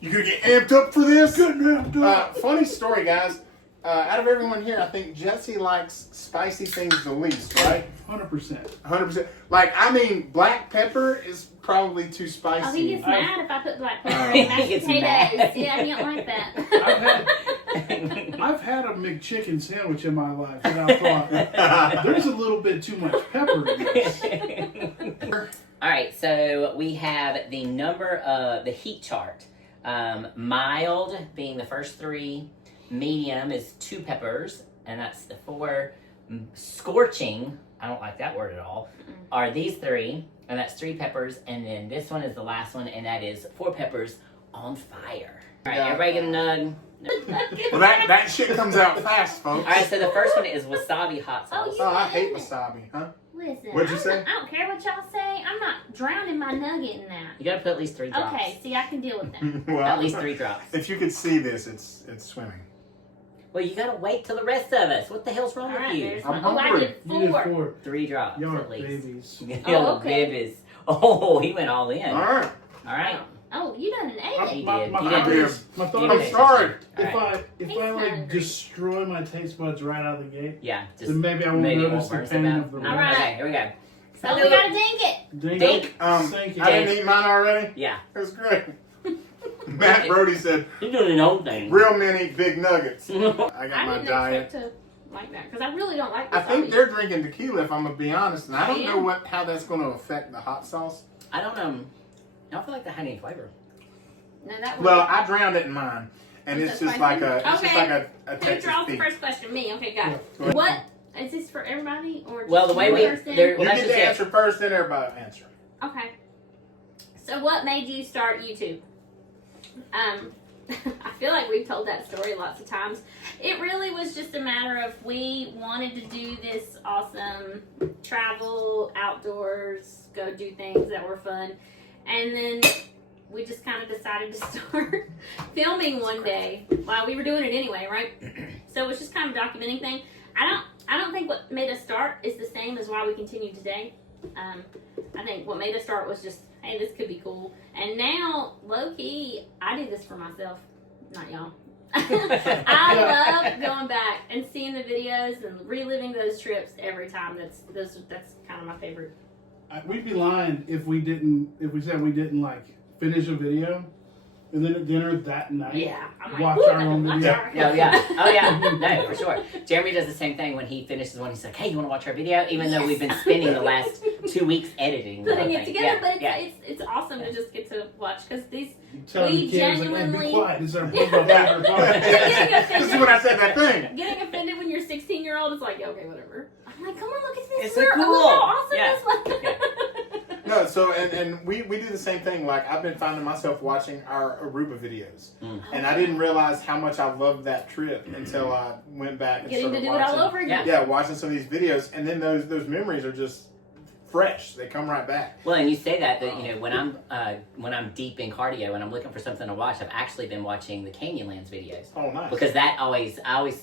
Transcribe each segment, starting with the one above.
You gonna get amped up for this? Good amped up. Funny story, guys. Out of everyone here, I think Jesse likes spicy things the least, right? 100%. 100%. Like, I mean, black pepper is probably too spicy. Oh, he gets mad if I put black pepper in mashed potatoes. Yeah, he don't like that. I've had a McChicken sandwich in my life, and I thought there's a little bit too much pepper in this. All right, so we have the number of the heat chart. Mild being the first 3. Medium is 2 peppers, and that's the 4. Scorching, I don't like that word at all, are these 3, and that's 3 peppers, and then this one is the last one, and that is 4 peppers on fire. All right, everybody get a nug. Well, that shit comes out fast, folks. All right, so the first one is wasabi hot sauce. Oh, I hate wasabi, huh? Listen, What'd you say? I don't care what y'all say. I'm not drowning my nugget in that. You gotta put at least 3 drops. Okay, see, I can deal with that. Well, At least 3 drops. If you could see this, it's swimming. Well, you gotta wait till the rest of us. What the hell's wrong with you? There's I'm one. Oh, I hungry. did You did 4. 4. 3 drops Y'all are at least. babies. Oh, okay. babies. Oh, he went all in. All right. All right. Oh, you done an egg. He My did. thought He did. is, my thought I'm is, sorry. if Alright. I He's like hungry. destroy my taste buds right out of the gate, Yeah, just then maybe I won't notice the burn so pain bad. of the All right. Okay, here we go. So we gotta dink it. Dink. Dink. Thank you. I didn't eat mine already. Yeah. It was great. Matt Brody said, You're doing an old thing. real men eat big nuggets. I got I my didn't diet. expect to like that because I really don't like I wasabi. think they're drinking tequila, if I'm going to be honest. And I don't Yeah. know how that's going to affect the hot sauce. I don't feel like that had any flavor. No, that one. Well, I drowned it in mine. And Is it's it just like spicy? a, it's just Okay. like a Who Texas draws the peach. first question? Me. Okay, got it. Go ahead. What is this for everybody or just Well, the way one we person? there, You well, that's get just to it. answer first, then everybody answer. Okay. So, what made you start YouTube? I feel like we've told that story lots of times. It really was just a matter of we wanted to do this awesome travel, outdoors, go do things that were fun. And then we just kind of decided to start filming one day while we were doing it anyway, right? So it was just kind of a documenting thing. I don't think what made us start is the same as why we continue today. I think what made us start was just, hey, this could be cool. And now, low-key, I do this for myself, not y'all. I love going back and seeing the videos and reliving those trips every time. That's kind of my favorite. We'd be lying if we said we didn't like finish a video and then at dinner that night Yeah, I'm like, watch "Woo, our I own can watch video. our Oh yeah, oh yeah, no, for sure. Jeremy does the same thing when he finishes one. He's like, "Hey, you want to watch our video?" Even though we've been spending the last 2 weeks editing, the putting whole it thing. together, Yeah, but yeah. it's awesome to just get to watch because these. Tell We the kids, like, hey, genuinely- be quiet. This is our Yeah. favorite part. This is when I said that thing. Getting offended when you're 16-year-old is like, yeah, okay, whatever. I'm like, come on, look at this. It's so Look cool. how awesome Yeah. this was. No, so, and we do the same thing. Like, I've been finding myself watching our Aruba videos. And I didn't realize how much I loved that trip until I went back and Getting to started do it watching. all over again. Yeah, watching some of these videos. And then those memories are just fresh. They come right back. Well, and you say that you know when I'm deep in cardio and I'm looking for something to watch, I've actually been watching the Canyonlands videos. Oh, nice. Because I always,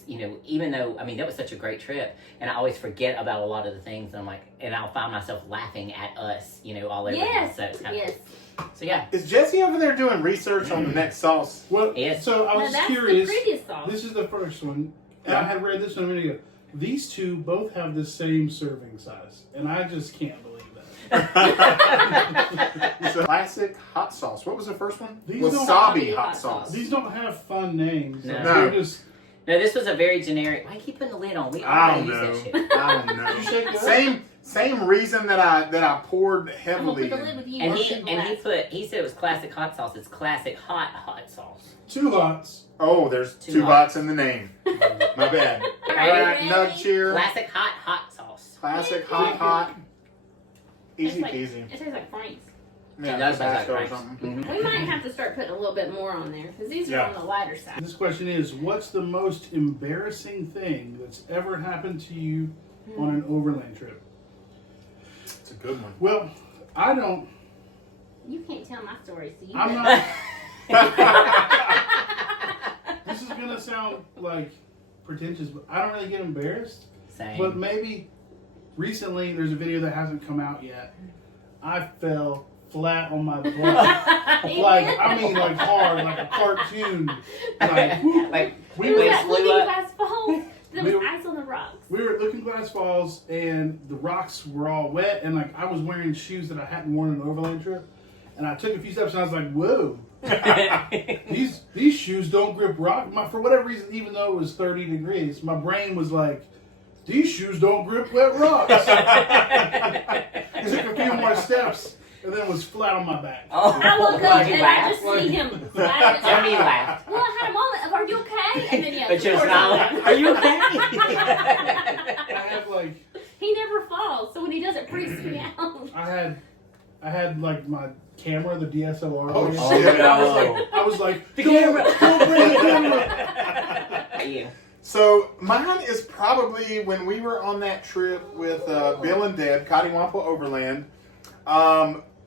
you know, even though, I mean, that was such a great trip, and I always forget about a lot of the things, and I'm like, and I'll find myself laughing at us, you know, all over again. Yes. So it's kind Yes. of, so yeah. Is Jesse over there doing research on the next sauce? Well, Yes. so I No, was that's curious. the previous song. This is the first one. And Yeah. I had read this in a minute ago. These two both have the same serving size, and I just can't believe that. So, classic hot sauce. What was the first one? These Wasabi don't- hot sauce. These don't have fun names. No. They're just No, this was a very generic. Why you keep putting the lid on? We I already don't use know. that shit. I don't know. You shake it up? Same reason that I poured I'm gonna heavily put the lid in. with you. And or he shit said it was classic hot sauce. It's classic hot sauce. 2 hots. Oh, there's Two two hots. hots in the name. My bad. All Alright, right, ready? nug cheer. Classic hot sauce. Classic hot. Easy It's like- peasy. It tastes like Frank's. Yeah, It does taste like Tabasco or Frank's. something. Mhm. We might have to start putting a little bit more on there because these are Yeah. on the lighter side. This question is, what's the most embarrassing thing that's ever happened to you on an overland trip? It's a good one. Well, I don't. You can't tell my story, so you. I'm better- not. This is gonna sound like pretentious, but I don't really get embarrassed. Same. But maybe recently, there's a video that hasn't come out yet. I fell flat on my butt. Like, I mean, like hard, like a cartoon. Like, whoop. Like, we It was were, at flew Looking up. Glass Falls. There was We were- ice on the rocks. we were at Looking Glass Falls, and the rocks were all wet, and like I was wearing shoes that I hadn't worn on an overland trip, and I took a few steps, and I was like, "Whoa, these shoes don't grip rock." For whatever reason, even though it was 30 degrees, my brain was like, "These shoes don't grip wet rocks." Took a few more steps, and then was flat on my back. Oh, I look up you and I laughed? just see him. Tell me you laughed. Well, I had a moment of, "Are you okay?" And then yeah, But you're of course smiling. I'm Are you okay? I had like He never falls, so when he does it, freaks me out. I had like my camera, the DSLR. Oh, with me. shit. And I was like, The "Don't- camera. don't bring the camera." Are you? So mine is probably when we were on that trip with Bill and Deb, Canyonlands Overland.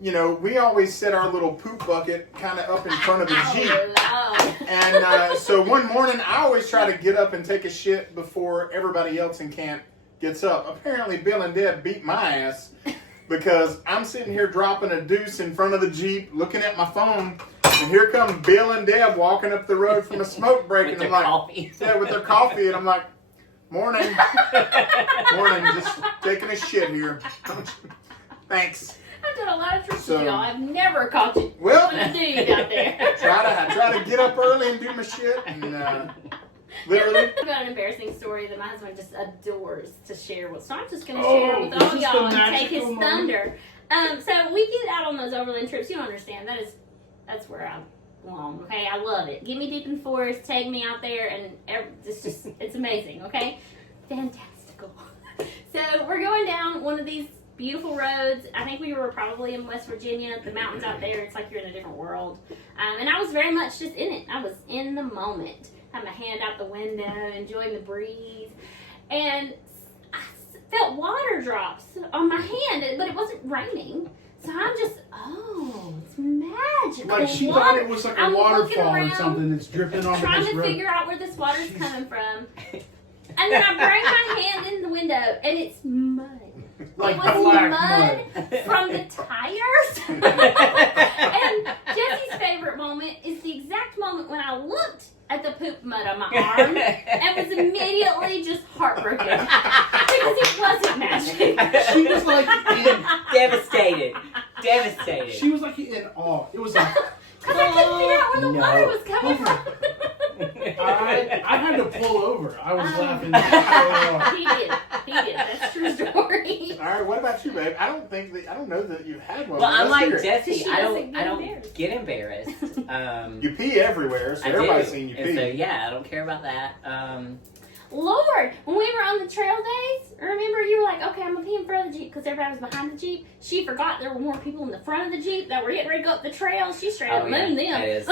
You know, we always set our little poop bucket kind of up in front of the Jeep. Oh, Lord. And so one morning, I always try to get up and take a shit before everybody else in camp gets up. Apparently, Bill and Deb beat my ass because I'm sitting here dropping a deuce in front of the Jeep, looking at my phone, and here come Bill and Deb walking up the road from a smoke break, With and their I'm like, coffee. yeah, with their coffee, and I'm like, morning, morning, just taking a shit here. Thanks. I've done a lot of trips So- with y'all. I've never caught you. Well, What a dude out there. I try to get up early and do my shit, and literally. I've got an embarrassing story that my husband just adores to share with. So I'm just going to Oh, share with is all this y'all the and take his magical moment? thunder. So we get out on those overland trips. You don't understand. That's where I belong. Okay, I love it. Get me deep in the forest. Take me out there, and it's amazing. Okay, fantastical. So we're going down one of these beautiful roads. I think we were probably in West Virginia. The mountains out there, it's like you're in a different world. And I was very much just in it. I was in the moment. Had my hand out the window, enjoying the breeze. And I felt water drops on my hand, but it wasn't raining. So I'm just, it's magical. Like she water. thought it was like a I'm looking waterfall or around, something that's dripping on trying this to road. figure out where this water's Jeez. coming from. And then I bring my hand in the window, and it's mud. Like it was black mud from the tires. And Jesse's favorite moment is the exact moment when I looked at the poop mud on my arm and was immediately just heartbroken because it wasn't magic. She was like in, Devastated. Devastated. she was like in awe. It was like Because I couldn't figure out where the No. water was coming from. I had to pull over. I was laughing. He did. That's a true story. All right, what about you, babe? I don't know that you had one. Well, but I'm let's like hear it. Jesse. She I doesn't don't get get embarrassed. embarrassed. You pee everywhere, so I everybody's do. seen you And pee. so yeah, I don't care about that. Lord, when we were on the trail days, remember you were like, okay, I'm gonna pee in front of the Jeep because everybody was behind the Jeep. She forgot there were more people in the front of the Jeep that were getting ready to go up the trail. She straight up mooned them. That is.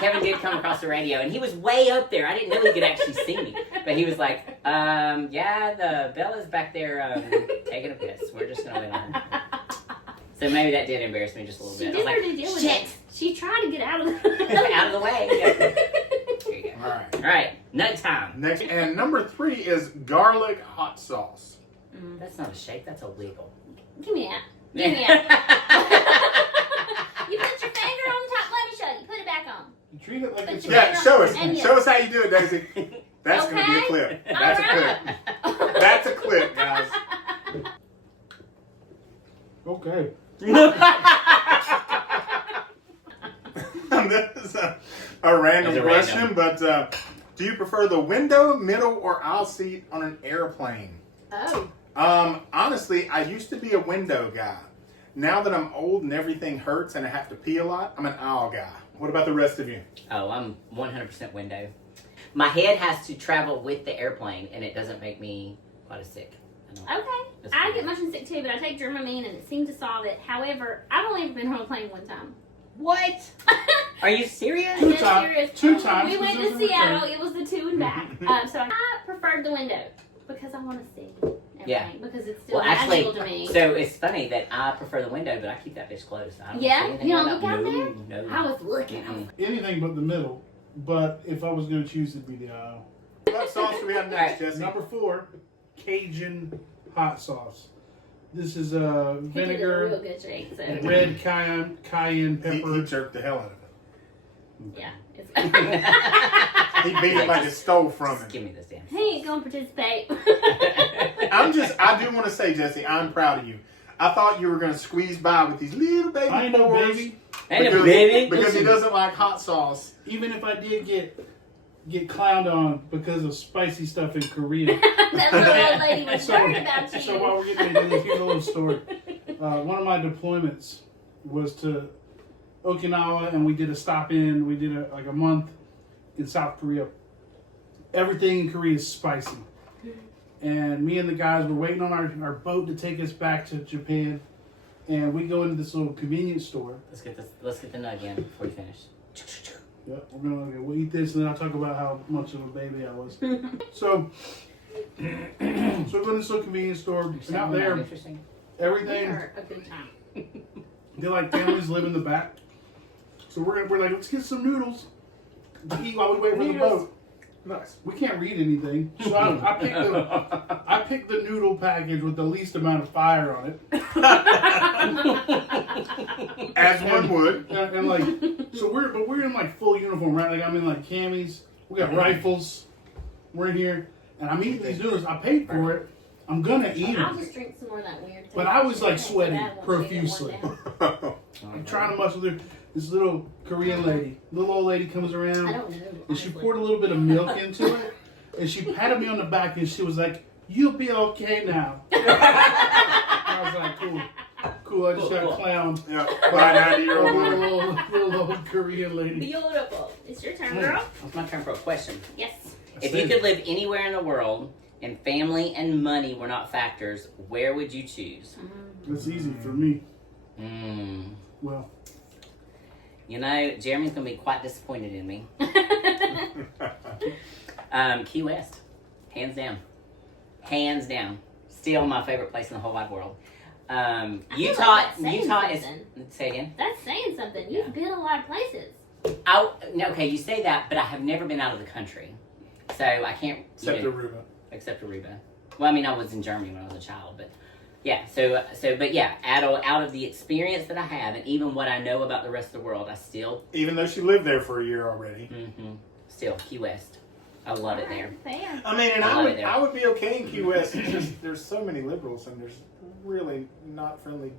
Kevin did come across the radio, and he was way up there. I didn't know he could actually see me, but he was like, yeah, the Bella's back there taking a piss. We're just gonna wait on her. So maybe that did embarrass me just a little She bit. did I her was due like, diligence. shit, She tried to get out of the out of the way. Yeah. There you go. All right. All right, nut time. Next, and number 3 is garlic hot sauce. That's not a shake. That's illegal. Give me that. Give me that. You put your finger on top. Let me show you. Put it back on. You treat it like But it's you- Yeah, show us. And yes. Show us how you do it, Daisy. That's going to be a Okay. clip. All That's a right. clip. That's a clip, guys. okay. This is a random That's a question, random. but do you prefer the window, middle, or aisle seat on an airplane? Oh. Honestly, I used to be a window guy. Now that I'm old and everything hurts and I have to pee a lot, I'm an aisle guy. What about the rest of you? Oh, I'm 100% window. My head has to travel with the airplane, and it doesn't make me quite as sick. Okay. That's I fine. get motion sick too, but I take Dramamine and it seemed to solve it. However, I've only ever been on a plane one time. What? Are you serious? Two Dead times. serious. 2 times. We went was to a return. Seattle. It was the 2 and back. So I preferred the window because I want to see everything. Yeah. Because it's still Well, actually, magical to me. so it's funny that I prefer the window, but I keep that bitch closed. I don't Yeah? see anything You don't about- look out no, I was looking. Mm-mm. Anything but the middle. But if I was going to choose, it'd be the aisle. What sauce do we have next, All right. Jesse? Number 4, Cajun hot sauce. This is He did a real vinegar, good shake. So red cayenne pepper. He jerked the hell out of it. yeah, it's He beat it like it stole from Just him. give me this damn. he ain't gonna participate. I do want to say, Jesse, I'm proud of you. I thought you were going to squeeze by with these little baby I ain't no pores baby. Ain't because, a baby. because he Listen. doesn't like hot sauce. Even if I did get clowned on because of spicy stuff in Korea. That little old lady was worried about you. So while we're getting into this, here's a little story. One of my deployments was to Okinawa, and we did a stop in. We did a month in South Korea. Everything in Korea is spicy. And me and the guys were waiting on our boat to take us back to Japan. And we go into this little convenience store. Let's get the nug in before you finish. Yeah, we'll eat this, and then I'll talk about how much of a baby I was. So we go to this little convenience store, and out there, Interesting. everything, For a good time. they're like families live in the back. So we're like, let's get some noodles to eat while we wait for the boat. Nice. We can't read anything, so I picked the noodle package with the least amount of fire on it. As one would. And like, so we're in like full uniform, right? Like I'm in like camis. We got rifles. We're in here, and I'm eating these noodles. I paid for it. I'm gonna eat I'll them. just drink some more of that weird thing. But I was like So sweating bad once you get profusely. one down. I'm trying to muscle through. This little Korean lady, little old lady comes around, I don't know. and she honestly. poured a little bit of milk into it, and she patted me on the back, and she was like, "You'll be okay now." And I was like, "Cool. I just got Cool. clowned Yeah, by a 90-year-old by a woman. little old Korean lady." Beautiful. It's your turn, girl. It's my turn for a question. Yes. If you could live anywhere in the world and family and money were not factors, where would you choose? That's easy for me. Well, You know, Jeremy's going to be quite disappointed in me. Key West. Hands down. Hands down. Still my favorite place in the whole wide world. Utah that's saying is... something. Say again? That's saying something. You've been a lot of places. Okay, you say that, but I have never been out of the country. So I can't... Except Aruba. Except Aruba. Well, I mean, I was in Germany when I was a child, but... Yeah, but yeah, out of the experience that I have, and even what I know about the rest of the world, I still... Even though she lived there for a year already. Still, Key West. I love it there. Fair. I mean, and I love it there. I would be okay in Key West. It's just there's so many liberals, and there's really not friendly.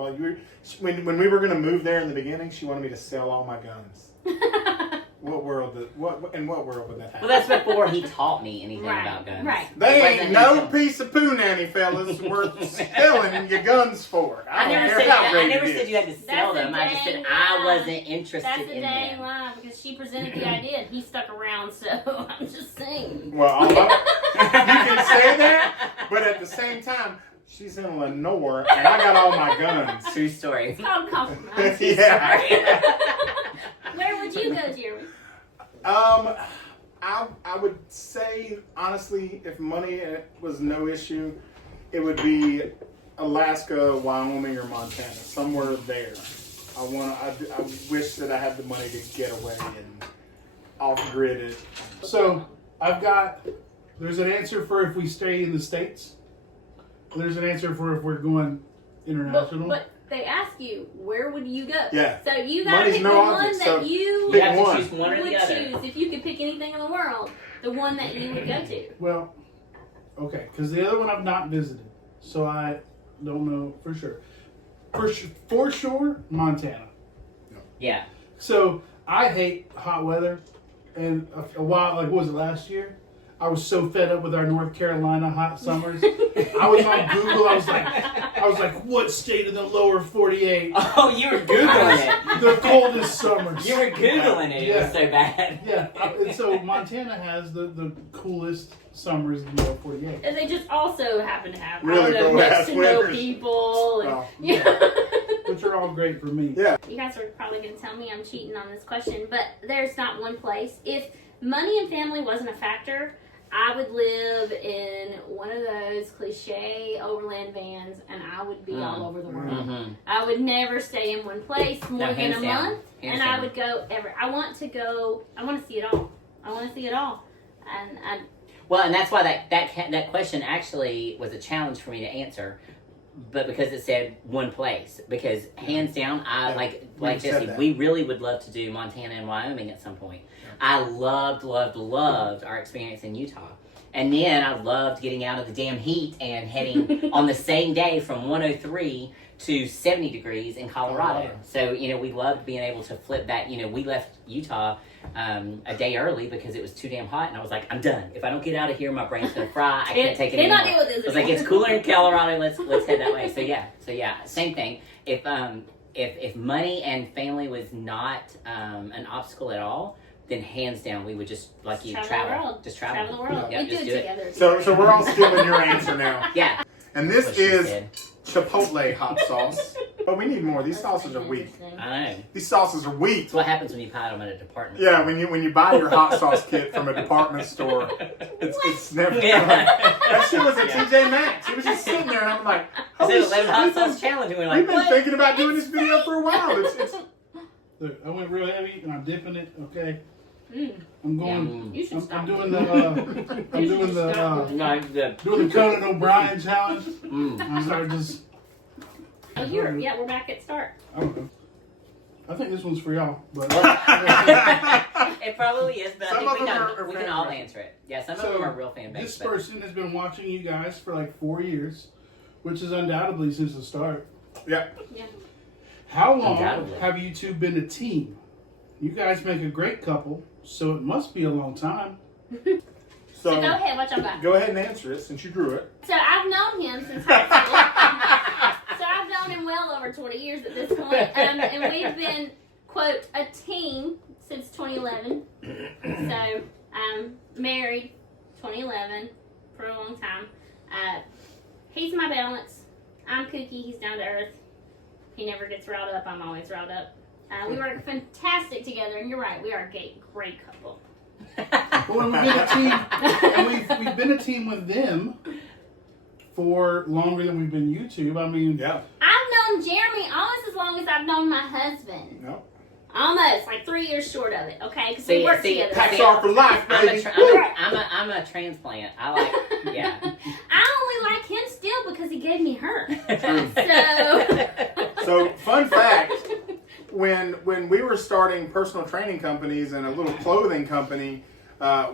When we were going to move there in the beginning, she wanted me to sell all my guns. In what world would that happen? Well, that's before he taught me anything Right, about guns. right. They It wasn't ain't no until- piece of poo nanny, fellas, worth selling your guns for. I don't never care said how I great never it said is. you had to sell That's a them. I just said dang I lie. wasn't interested That's a in dang them. lie because she presented the idea and he stuck around, so I'm just saying. Well, you can say that, but at the same time, she's in Lenore, and I got all my guns. True story. It's called compromise. Yeah. Where would you go, Jeremy? I would say, honestly, if money was no issue, it would be Alaska, Wyoming, or Montana, somewhere there. I wish that I had the money to get away and off-grid it. so there's an answer for if we stay in the States. There's an answer for if we're going international. But they ask you, where would you go? Yeah. So you gotta Money's pick no the one object, that so you You have one. to choose one or would the other. choose. If you could pick anything in the world, the one that you would go to. Well, okay, because the other one I've not visited, so I don't know for sure. For sure, Montana. Yeah. So I hate hot weather, and a while, like what was it last year? I was so fed up with our North Carolina hot summers. I was on Google. I was like, what state in the lower 48? Oh, you were Googling it. The coldest summers. You were Googling it. It Yeah. was so bad. Yeah, and so Montana has the coolest summers in the lower 48. And they just also happen to have Really I don't cool know, ass next to no winters. people. And, Oh. yeah. Which are all great for me. Yeah. You guys are probably going to tell me I'm cheating on this question, but there's not one place. If money and family wasn't a factor, I would live in one of those cliche overland vans, and I would be all over the world. Mm-hmm. I would never stay in one place more No, than hands a down. month, Hands and I down. would go I want to see it all. I want to see it all. And Well, and that's why that question actually was a challenge for me to answer. but because it said one place. Because hands down, I Yeah, like we've said Jesse, that. we really would love to do Montana and Wyoming at some point. I loved our experience in Utah. And then I loved getting out of the damn heat and heading on the same day from 103 to 70 degrees in Colorado. So, we loved being able to flip that. We left Utah a day early because it was too damn hot. And I was like, I'm done. If I don't get out of here, my brain's going to fry. I can't take it anymore. Cannot deal with this I was like, it's cooler in Colorado. Let's head that way. So yeah, same thing. If money and family was not an obstacle at all, then hands down we would just travel. Just travel. Travel the world. Yeah, We do just it do it. together. So we're all stealing your answer now. Yeah. And That's this what she is said. Chipotle hot sauce. But we need more. These That's sauces are weak. interesting. I know. These sauces are weak. That's what happens when you buy them at a department Yeah, store. when you buy your hot sauce kit from a department store, it's never Yeah. That shit was a Yeah. TJ Maxx. He was just sitting there, and I'm like, Is holy it shit, 11 hot we've sauce been, challenge? And we're we've like, been what? thinking about doing this video for a while. It's Look, I went real heavy and I'm dipping it. Okay, Mm. I'm going. Yum. You should stop. I'm doing the. I'm doing the. No, the, Doing the Conan O'Brien challenge. mm. I started just. Oh, we're back at start. I don't know. I think this one's for y'all, but. It probably is, but Some I of think them are we fan can all base. answer it. Yeah, some of So, them are real fan This based. But person has been watching you guys for like 4 years, which is undoubtedly since the start. yeah. Yeah. How long Undoubtedly. have you two been a team? You guys make a great couple, so it must be a long time. So So go ahead, what y'all got? go ahead and answer it since you drew it. So I've known him since high school. So I've known him well over 20 years at this point. And we've been, quote, a team since 2011. So I'm married 2011 for a long time. He's my balance. I'm kooky. He's down to earth. He never gets riled up. I'm always riled up. We work fantastic together. And you're right. We are a great couple. Well, we've been a team, and we've been a team with them for longer than we've been YouTube. I mean, Yeah. I've known Jeremy almost as long as I've known my husband. No. Almost, like 3 years short of it, okay? Because See- we work see, together. Packs are for life, baby. I'm a transplant. I like, yeah. I only like him still because he gave me her. So, So fun fact. When we were starting personal training companies and a little clothing company,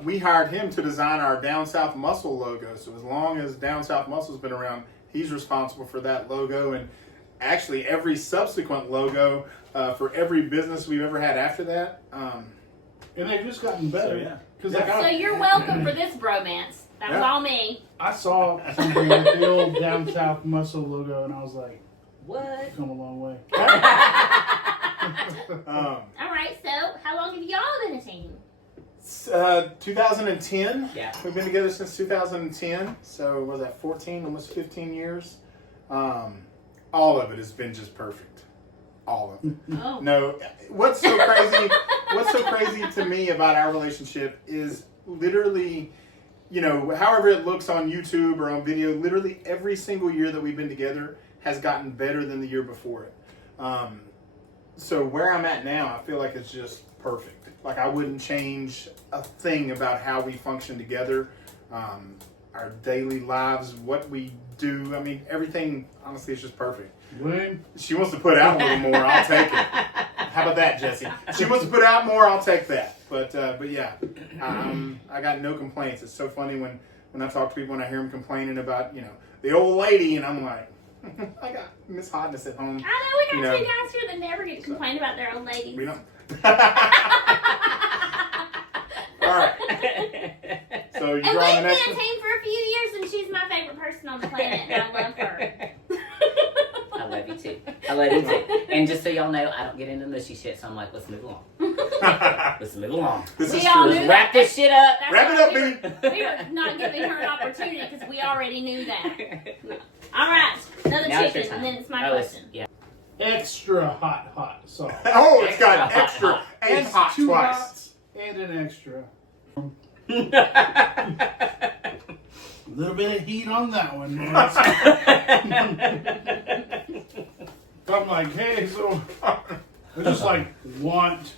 we hired him to design our Down South Muscle logo. So as long as Down South Muscle's been around, he's responsible for that logo and actually every subsequent logo for every business we've ever had after that. and they've just gotten better. So, yeah. Because so you're welcome for this bromance. That was Yeah. all me. I saw something with the old Down South Muscle logo, and I was like, What? "You've come a long way." All right, so how long have y'all been a team? 2010. Yeah. We've been together since 2010. So was that 14, almost 15 years? All of it has been just perfect. All of it. Oh. No, what's so crazy? What's so crazy to me about our relationship is literally, however it looks on YouTube or on video, literally every single year that we've been together has gotten better than the year before it. So where I'm at now, I feel like it's just perfect. Like I wouldn't change a thing about how we function together, our daily lives, what we do. I mean, everything. Honestly, it's just perfect. When She wants to put out a little more. I'll take it. How about that, Jesse? She wants to put out more. I'll take that. But yeah, I got no complaints. It's so funny when I talk to people and I hear them complaining about the old lady, and I'm like, I got Miss Hotness at home. I know we got You two know. guys here that never get to complain about their old ladies. We don't. All right. So you And draw the we've next been a one. team for a few years, and she's my favorite person on the planet, and I love her. I love you too. I love you too. And just so y'all know, I don't get into mushy shit, so I'm like, let's move along. Let's move along. This is We all true. knew Let's wrap this shit up. That's Wrap it why up, we were not giving her an opportunity because we already knew that. All right, another Now it's your chicken, time. and then it's my Oh, it's- question. yeah. extra hot sauce. Oh, it's got Extra extra hot. and It's hot two twice. hots and an extra. A little bit of heat on that one. Man. I'm like, hey, so I just like want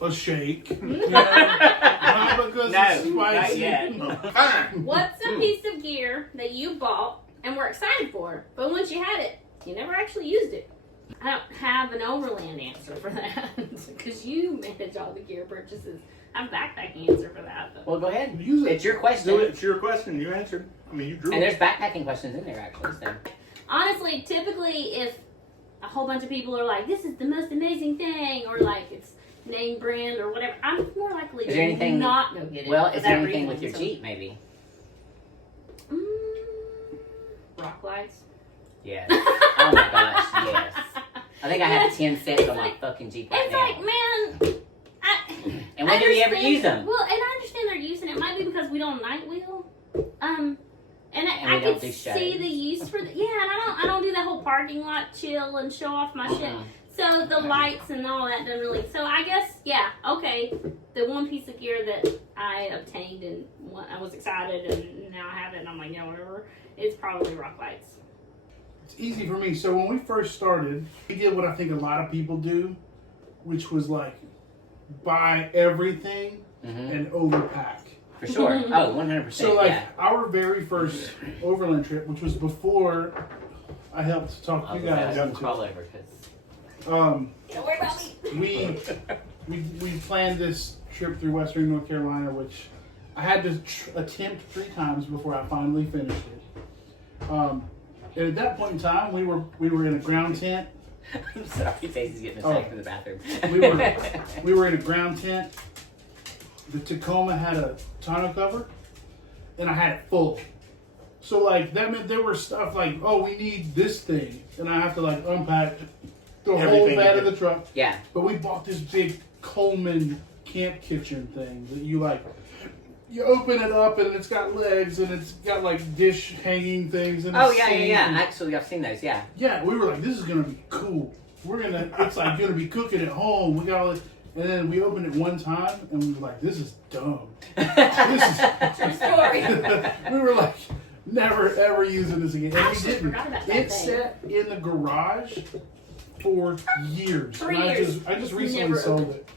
a shake. Not because No, it's not spicy. yet. Fine. What's a piece of gear that you bought and we're excited for. But once you had it, you never actually used it. I don't have an overland answer for that because you manage all the gear purchases. I have a backpacking answer for that. But. Well, go ahead. Use it. It's your question. It's your question. You answered. I mean, you drew. And it. there's backpacking questions in there, actually. So. Honestly, typically, if a whole bunch of people are like, "This is the most amazing thing," or like it's name brand or whatever, I'm more likely Is there to anything, not go get it. Well, for is there that anything reason, with your so. Jeep, maybe? Rock lights. Yes. Oh my gosh, yes. I think I have Yes. 10 sets It's on my like- fucking Jeep right It's now. like, man, And when do you ever use them? Well, and I understand they're using it. Might be because we don't night wheel. And And I we don't could do see shows. the use for the, and I don't do that whole parking lot chill and show off my shit. So the lights and all that doesn't really. So I guess okay. The one piece of gear that I obtained and I was excited and now I have it and I'm like whatever. It's probably rock lights. It's easy for me. So when we first started, we did what I think a lot of people do, which was like buy everything and overpack. For sure. Oh, 100%. So like yeah. our very first overland trip, which was before I helped talk I'll you go guys back and into crawl over because Don't worry about me. we planned this trip through Western North Carolina, which I had to attempt 3 times before I finally finished it. And at that point in time, we were in a ground tent. I'm sorry, Stacey's getting a second from the bathroom. We were in a ground tent. The Tacoma had a tonneau cover, and I had it full. So like that meant there were stuff like, oh, we need this thing, and I have to like unpack the whole Everything bed you of the truck. Yeah. But we bought this big Coleman camp kitchen thing that you open it up and it's got legs and it's got like dish hanging things and Oh, a yeah. sink and- Actually, I've seen those, yeah. yeah, we were like, this is gonna be cool. It's like gonna be cooking at home. We got all this, and then we opened it one time and we were like, this is dumb. True story. We were like, never ever using this again. And I we actually didn't. forgot about that It thing. sat in the garage for years. 3 And years. I just recently Never sold opened it.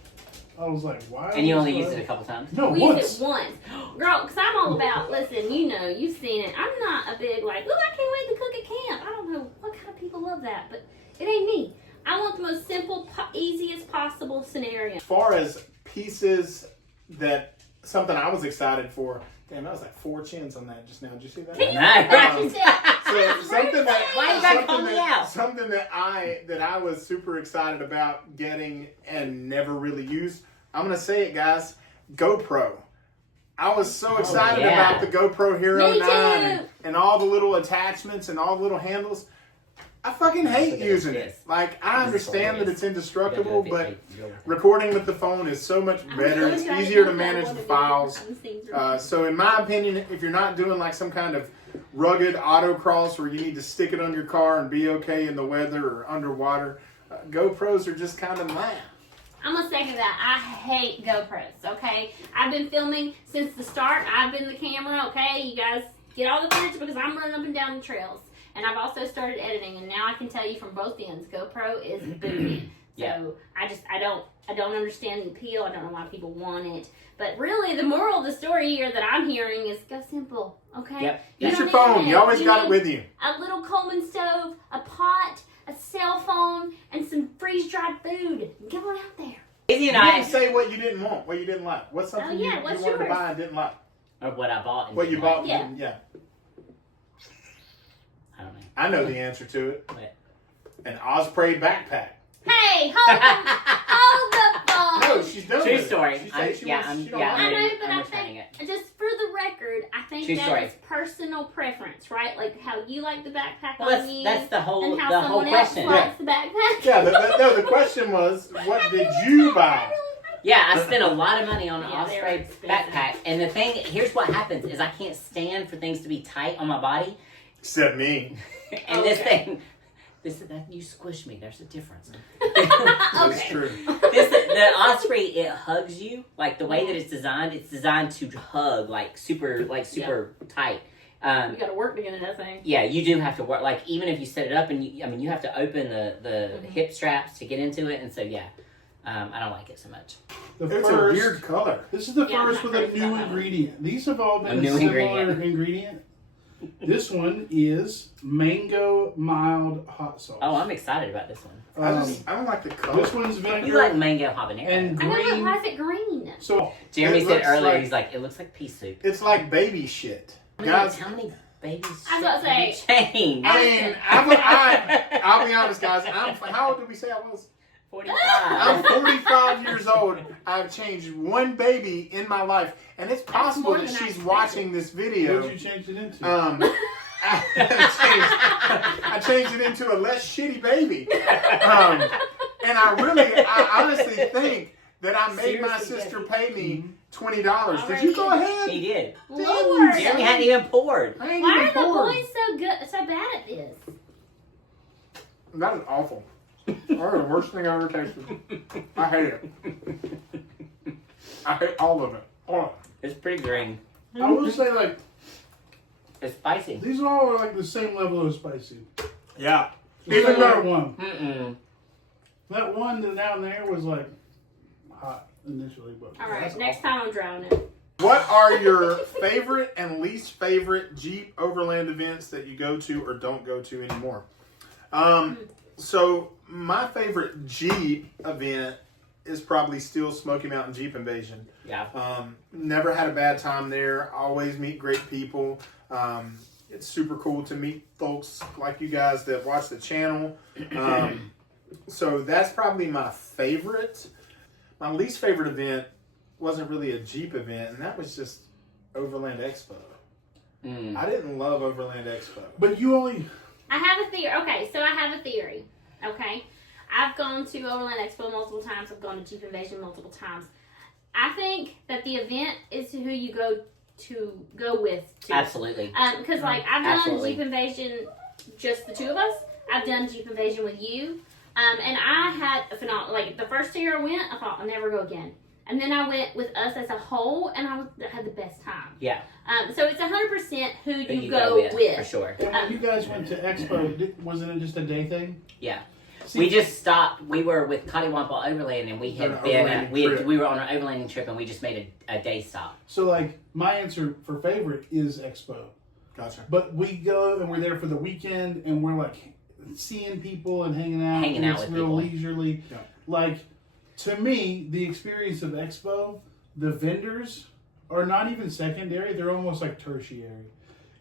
I was like, why? And you was only I- used it a couple times? No, We once. used it once. Girl, because I'm all about, listen, you've seen it. I'm not a big, like, I can't wait to cook at camp. I don't know what kind of people love that, but it ain't me. I want the most simple, easiest possible scenario. As far as pieces that something I was excited for. Damn, that was like 4 chins on that just now. Did you see that? Can you Nice. imagine that? So something that Why you gotta call me out? something that I was super excited about getting and never really used. I'm gonna say it, guys. GoPro. I was so excited yeah. about the GoPro Hero Me 9 too. and all the little attachments and all the little handles. I fucking hate Look at using this. it. Like, I understand that it's indestructible, but But recording with the phone is so much better. It's easier to manage the files. So in my opinion, if you're not doing like some kind of rugged autocross where you need to stick it on your car and be okay in the weather or underwater, GoPros are just kind of meh. I'm gonna second that. I hate GoPros, okay? I've been filming since the start. I've been the camera, okay? You guys get all the footage because I'm running up and down the trails. And I've also started editing, and now I can tell you from both ends, GoPro is booty. Yeah. So I don't understand the appeal. I don't know why people want it. But really, the moral of the story here that I'm hearing is go simple, okay? Yep. You Use don't your need phone. it. You always You got it need with you. a little Coleman stove, a pot, a cell phone, and some freeze-dried food. Get on out there. Izzy You and I, didn't say what you didn't want, what you didn't like. What's something Oh, yeah, you what's wanted to yours? buy and didn't like? or what I bought. And What you didn't like. bought? Yeah. And, yeah. I don't know. I know the answer to it. What? An Osprey backpack. Hey, hold the phone. No, she's done True with it. story. She I'm, said she yeah, wants- I'm, she don't yeah, want I it. know, but I'm I returning think, it. just for the record, I think True that story. is personal preference, right? Like how you like the backpack Well, on you, that's the whole and how the whole someone else question. likes the backpack. Yeah, the question was, what did you buy? Yeah, I spent a lot of money on an Yeah, they're Osprey expensive. backpack, and the thing here's what happens is I can't stand for things to be tight on my body, Except me. and this Okay. thing. That you squish me. There's a difference. That's Okay. true. The Osprey, it hugs you like the way that it's designed to hug like super tight. You got to work to get in that thing. Yeah, you do have to work. Like even if you set it up and you have to open the hip straps to get into it, and so yeah, I don't like it so much. It's a weird color. This is the Yeah, I'm first not with a crazy new about that one. ingredient. These have all been A new similar ingredient. ingredient. This one is mango mild hot sauce. Oh, I'm excited about this one. I don't like the color. This one's vinegar You like mango habanero. and I know, but green. why is it green? So Jeremy It said looks earlier, like- he's like, it looks like pea soup. It's like baby shit. Guys, Guys, how many babies I was about to have you changed? I mean, I'll be honest, guys. How old did we say I was? 45. I'm 45 years old. I've changed one baby in my life, and it's possible more that than I she's expected. watching this video. what did you change it into? I changed it into a less shitty baby. And I honestly think that I made my Seriously, sister Becky? pay me $20. Did you go ahead? He did. Lord. Jeremy hadn't even poured. I ain't Why even are the poured. boys so bad at this? That is awful. That was the worst thing I ever tasted. I hate it. I hate all of it. All of it. It's pretty green. I will say, like, It's spicy. these all are like the same level of spicy. Yeah. Even Even that though one. Mm-mm. That one that down there was like hot initially, but All right, that's next awful. time I'm drowning. what are your favorite and least favorite Jeep Overland events that you go to or don't go to anymore? So my favorite Jeep event is probably still Smoky Mountain Jeep Invasion. Yeah. Never had a bad time there. Always meet great people. It's super cool to meet folks like you guys that watch the channel. So that's probably my favorite. My least favorite event wasn't really a Jeep event, and that was just Overland Expo. Mm. I didn't love Overland Expo. But you only I have a theory. Okay, so I have a theory. Okay, I've gone to Overland Expo multiple times. I've gone to Jeep Invasion multiple times. I think that the event is who you go with. To. Absolutely. Because like I've done Absolutely. Jeep Invasion, just the two of us. I've done Jeep Invasion with you, and I had a phenomenal. Like the first year I went, I thought I'll never go again. And then I went with us as a whole, and I had the best time. Yeah. So it's 100% who Who you go with. for sure. and when you guys went to Expo, wasn't it just a day thing? Yeah. See, We just stopped. We were with Cottywampel Overland, and we On had an been. overlanding trip. We were on an overlanding trip, and we just made a day stop. so like my answer for favorite is Expo. Gotcha. But we go and we're there for the weekend and we're like seeing people and hanging out. Hanging and out it's with real people. leisurely. Yeah. Like to me, the experience of Expo, the vendors are not even secondary; they're almost like tertiary.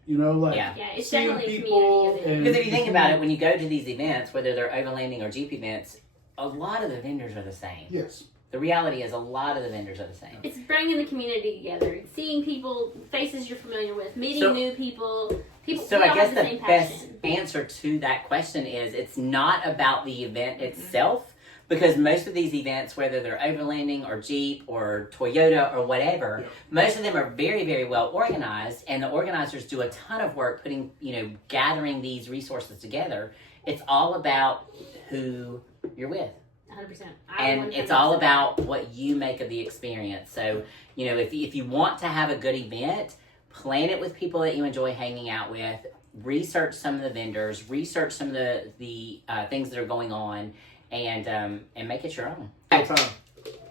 You know, like Yeah. Yeah, it's seeing definitely a people community event. and Because if you think about it, when you go to these events, whether they're overlanding or Jeep events, a lot of the vendors are the same. yes, The reality is, a lot of the vendors are the same. It's bringing the community together, it's seeing people, faces you're familiar with, meeting So- new people. People So we I all guess have the the same best passion. answer to that question is it's not about the event itself, because most of these events, whether they're overlanding or Jeep or Toyota or whatever, Yeah. most of them are very, very well organized, and the organizers do a ton of work gathering these resources together. It's all about who you're with. 100%. And it's all about what you make of the experience. So, if you want to have a good event, plan it with people that you enjoy hanging out with. Research some of the vendors. Research some of the things that are going on, and make it your own. Full time.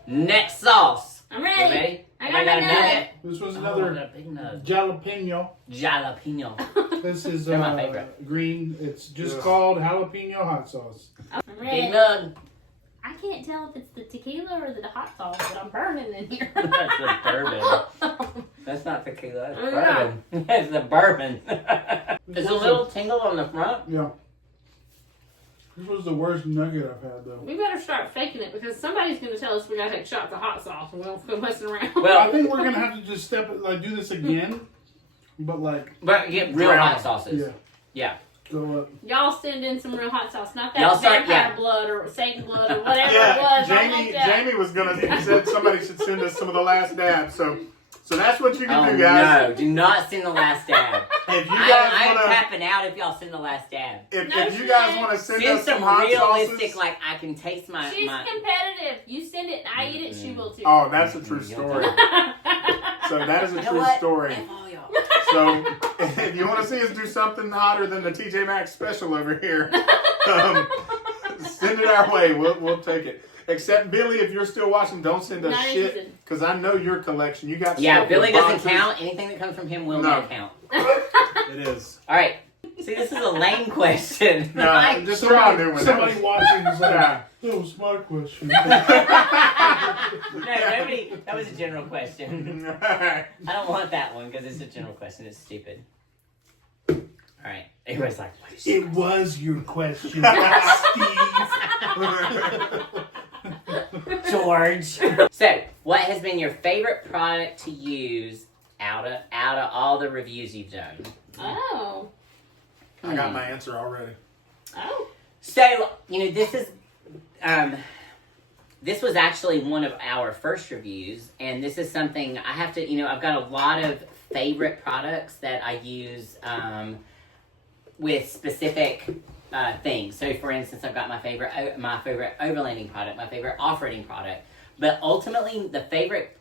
Next sauce. I'm You ready. ready? I got Everybody my got a nugget. this was Oh, another a big nug. jalapeno. Jalapeno. This is They're my favorite. green. It's just Yeah. called jalapeno hot sauce. I'm Big ready. nug. I can't tell if it's the tequila or the hot sauce, but I'm burning in here. That's the bourbon. That's not tequila. That's Oh, yeah. bourbon. That's the bourbon. There's a little tingle on the front. Yeah. This was the worst nugget I've had though. We better start faking it because somebody's going to tell us we got to take shots of hot sauce and we don't quit messing around. I Well, think we're gonna have to just do this again, but like but get real Drown. hot sauces. yeah, Yeah. go up. Y'all send in some real hot sauce, not that Y'all start- vampire yeah. blood or Satan blood or whatever it Yeah, was. I Jamie. want that. Jamie was gonna. He said somebody should send us some of the last dab. So that's what you can Oh do, guys. no! Do not send the last dab. If you guys I'm wanna, tapping out if y'all send the last dab. if No you guys shit. want to send Send us some some hot realistic, sauces. like I can taste my. She's my competitive. You send it and I eat it, she will too. Oh, that's a true Mm, story. So that is a You know true what? story. F all y'all. So if you want to see us do something hotter than the TJ Maxx special over here, send it our way. We'll take it. Except Billy, if you're still watching, don't send us Not shit interested. because I know your collection. You got Yeah, stuff Billy in doesn't boxes. count. Anything that comes from him will No. not count. It is. All right. See, this is a lame question. No, Like, just throw a new one. Somebody watching is like, Yeah. that was my question. no, nobody. That was a general question. I don't want that one because it's a general question. It's stupid. All right. Everybody's like, what is It was your question, Steve. George? So, what has been your favorite product to use out of all the reviews you've done? Oh. I got my answer already. Oh. So, this was actually one of our first reviews, and this is something I have to, I've got a lot of favorite products that I use with specific things. So, for instance, I've got my favorite overlanding product, my favorite off-roading product, but ultimately the favorite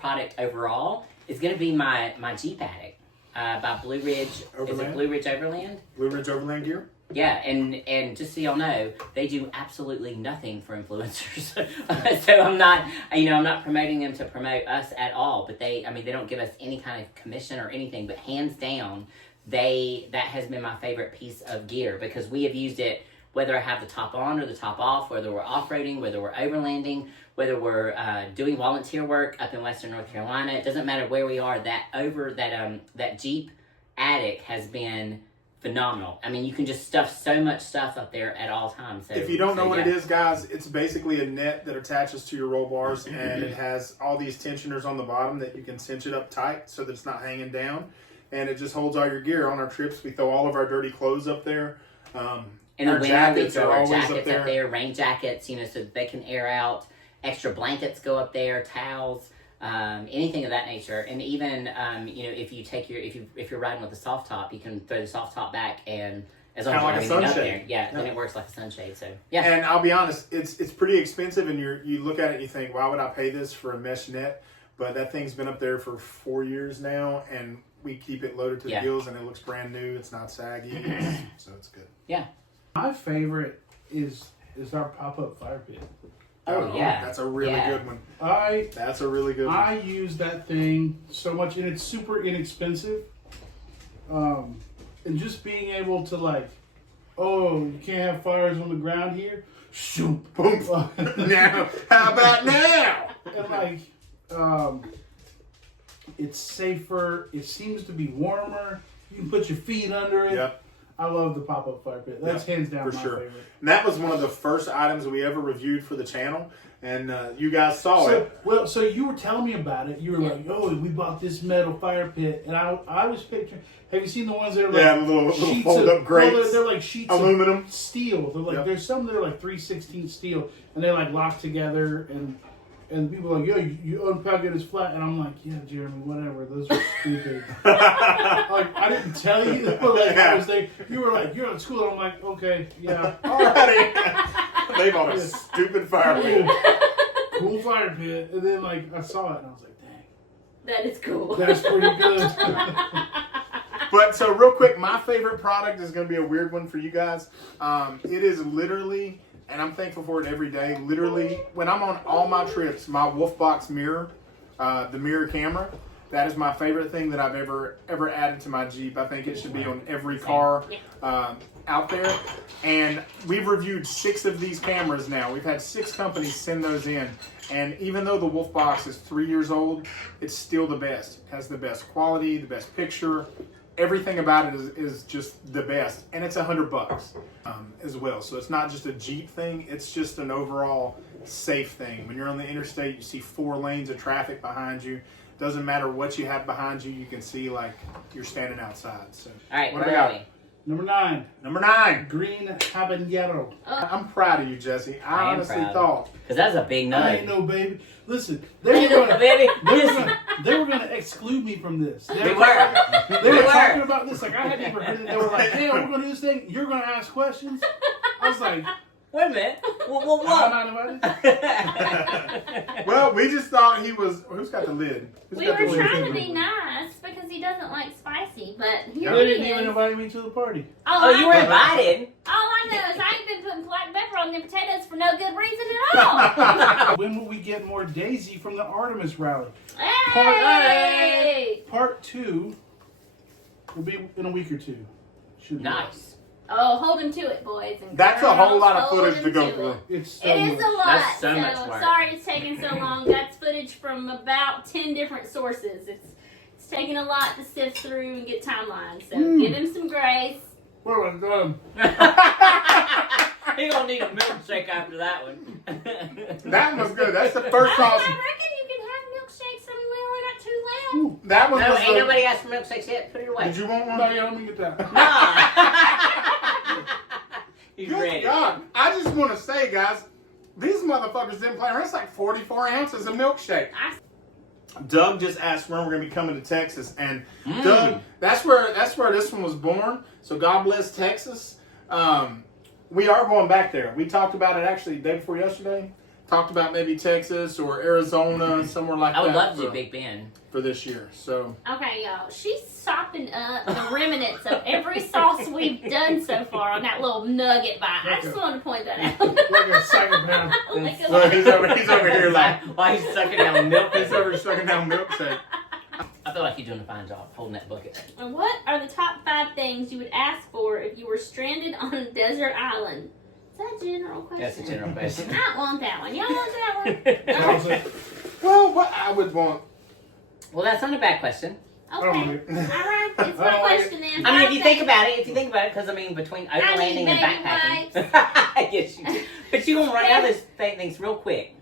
product overall is going to be my Jeep Attic by Blue Ridge. Overland? Is it Blue Ridge Overland? Blue Ridge Overland gear? Yeah, and just so y'all know, they do absolutely nothing for influencers. So I'm not promoting them to promote us at all. But they don't give us any kind of commission or anything. But hands down, that has been my favorite piece of gear because we have used it whether I have the top on or the top off, whether we're off-roading, whether we're overlanding, whether we're doing volunteer work up in Western North Carolina. It doesn't matter where we are. That Jeep Attic has been phenomenal. I mean, you can just stuff so much stuff up there at all times. So, If you don't know what it is, guys, it's basically a net that attaches to your roll bars, and it has all these tensioners on the bottom that you can cinch it up tight so that it's not hanging down, and it just holds all your gear. On our trips, we throw all of our dirty clothes up there. In the our winter, we jackets throw are our always jackets up there. rain jackets, so that they can air out. Extra blankets go up there, towels. Anything of that nature, and even if you're riding with a soft top, you can throw the soft top back, and as long as Kinda you like have a anything up sunshade. there, then Yeah. it works like a sunshade. So yeah, And I'll be honest, it's pretty expensive, and you look at it and you think, why would I pay this for a mesh net? But that thing's been up there for 4 years now, and we keep it loaded to the gills, and it looks brand new. It's not saggy, so it's good. Yeah. My favorite is our pop-up fire pit. Oh yeah, That's a really good one. That's a really good one. I use that thing so much, and it's super inexpensive. And just being able to you can't have fires on the ground here. Shoot, Boom. Now, how about now? And it's safer. It seems to be warmer. You can put your feet under it. Yep. I love the pop-up fire pit. That's hands down for my sure. favorite. And that was one of the first items we ever reviewed for the channel, and you guys saw it. So you were telling me about it. You were like, "Oh, we bought this metal fire pit," and I was picturing. Have you seen the ones that are Yeah, the little sheets fold-up grates. No, they're like sheets Aluminum. of steel. They're Yep. there's some that are like 3/16 steel, and they lock together, and people are like, "Yo, you unpack it as flat," and I'm like, "Yeah, Jeremy, whatever. Those are stupid." I didn't tell you, but I was there. You were like, "You're at school," and I'm like, "Okay, yeah." Alrighty. They bought a stupid fire pit. Cool fire pit, and then I saw it, and I was like, "Dang, That is cool. that's pretty good." But so real quick, my favorite product is going to be a weird one for you guys. It is literally, and I'm thankful for it every day. Literally, when I'm on all my trips, my Wolfboxx mirror, the mirror camera, that is my favorite thing that I've ever added to my Jeep. I think it should be on every car out there. And we've reviewed 6 of these cameras now. We've had 6 companies send those in. And even though the Wolfboxx is 3 years old, it's still the best. It has the best quality, the best picture. Everything about it is just the best, and it's $100 as well. So it's not just a Jeep thing; it's just an overall safe thing. When you're on the interstate, you see 4 lanes of traffic behind you. Doesn't matter what you have behind you; you can see like you're standing outside. So, all right, what where do we are got? we? Number 9. Green habanero. I'm proud of you, Jesse. I am honestly proud. thought Because that's a big I nut. ain't no baby. Listen, they were gonna exclude me from this. They We were were. talking about this. I hadn't even heard it. They were like, "Hey, we're gonna do this thing. You're gonna ask questions." I was like, Wait a minute. What? "I'm not invited." well, we just thought he was. Who's got the lid? Who's We got were the lid? trying to be nice because because he doesn't like spicy. But here You he didn't even is. invite me to the party. Oh, you were invited. All I know is I ain't been putting black pepper on them potatoes for no good reason at all. When will we get more Daisy from the Artemis rally? Hey! Part 2 will be in a week or two. Should be. Nice. Oh, hold him to it, boys. And That's a girls. whole lot of Hold footage him to go it. through. It's so It is much. a lot. That's so much work. Sorry it's taking so long. That's footage from about 10 different sources. It's taking a lot to sift through and get timelines. So give him some grace. Well, I'm done. You're gonna need a milkshake after that one. That one was good. That's the first I sauce. reckon you can have milkshakes. I mean, we only got 2 left. That one No, was ain't the, nobody asked for milkshakes yet. Put it away. Did you want one? No, yeah, let me get that. Nah. He's Good ready. God. I just want to say, guys, these motherfuckers didn't play around. It's like 44 ounces of milkshake. Doug just asked when we're going to be coming to Texas. And Doug, that's where this one was born. So God bless Texas. We are going back there. We talked about it actually the day before yesterday. Talked about maybe Texas or Arizona, somewhere like that. I would love to for, do Big Bend. for this year. So Okay, y'all. She's sopping up the remnants of every sauce we've done so far on that little nugget bite. I just want to point that out. Like a psychopath. Like a- look, he's over here like Why he's sucking down milk? he's over sucking down milkshake. I feel like you're doing a fine job holding that bucket. And what are the top 5 things you would ask for if you were stranded on a desert island? Is that a general question? That's a general question. I don't want that one. Y'all want that one? No? Well, what I would want. Well, that's not a bad question. Okay. don't All like it. right. It's I my don't like question then. I mean, if Five you think things. about it, because I mean, between overlanding and baby backpacking, yes, you do. But you're gonna run out of those things real quick.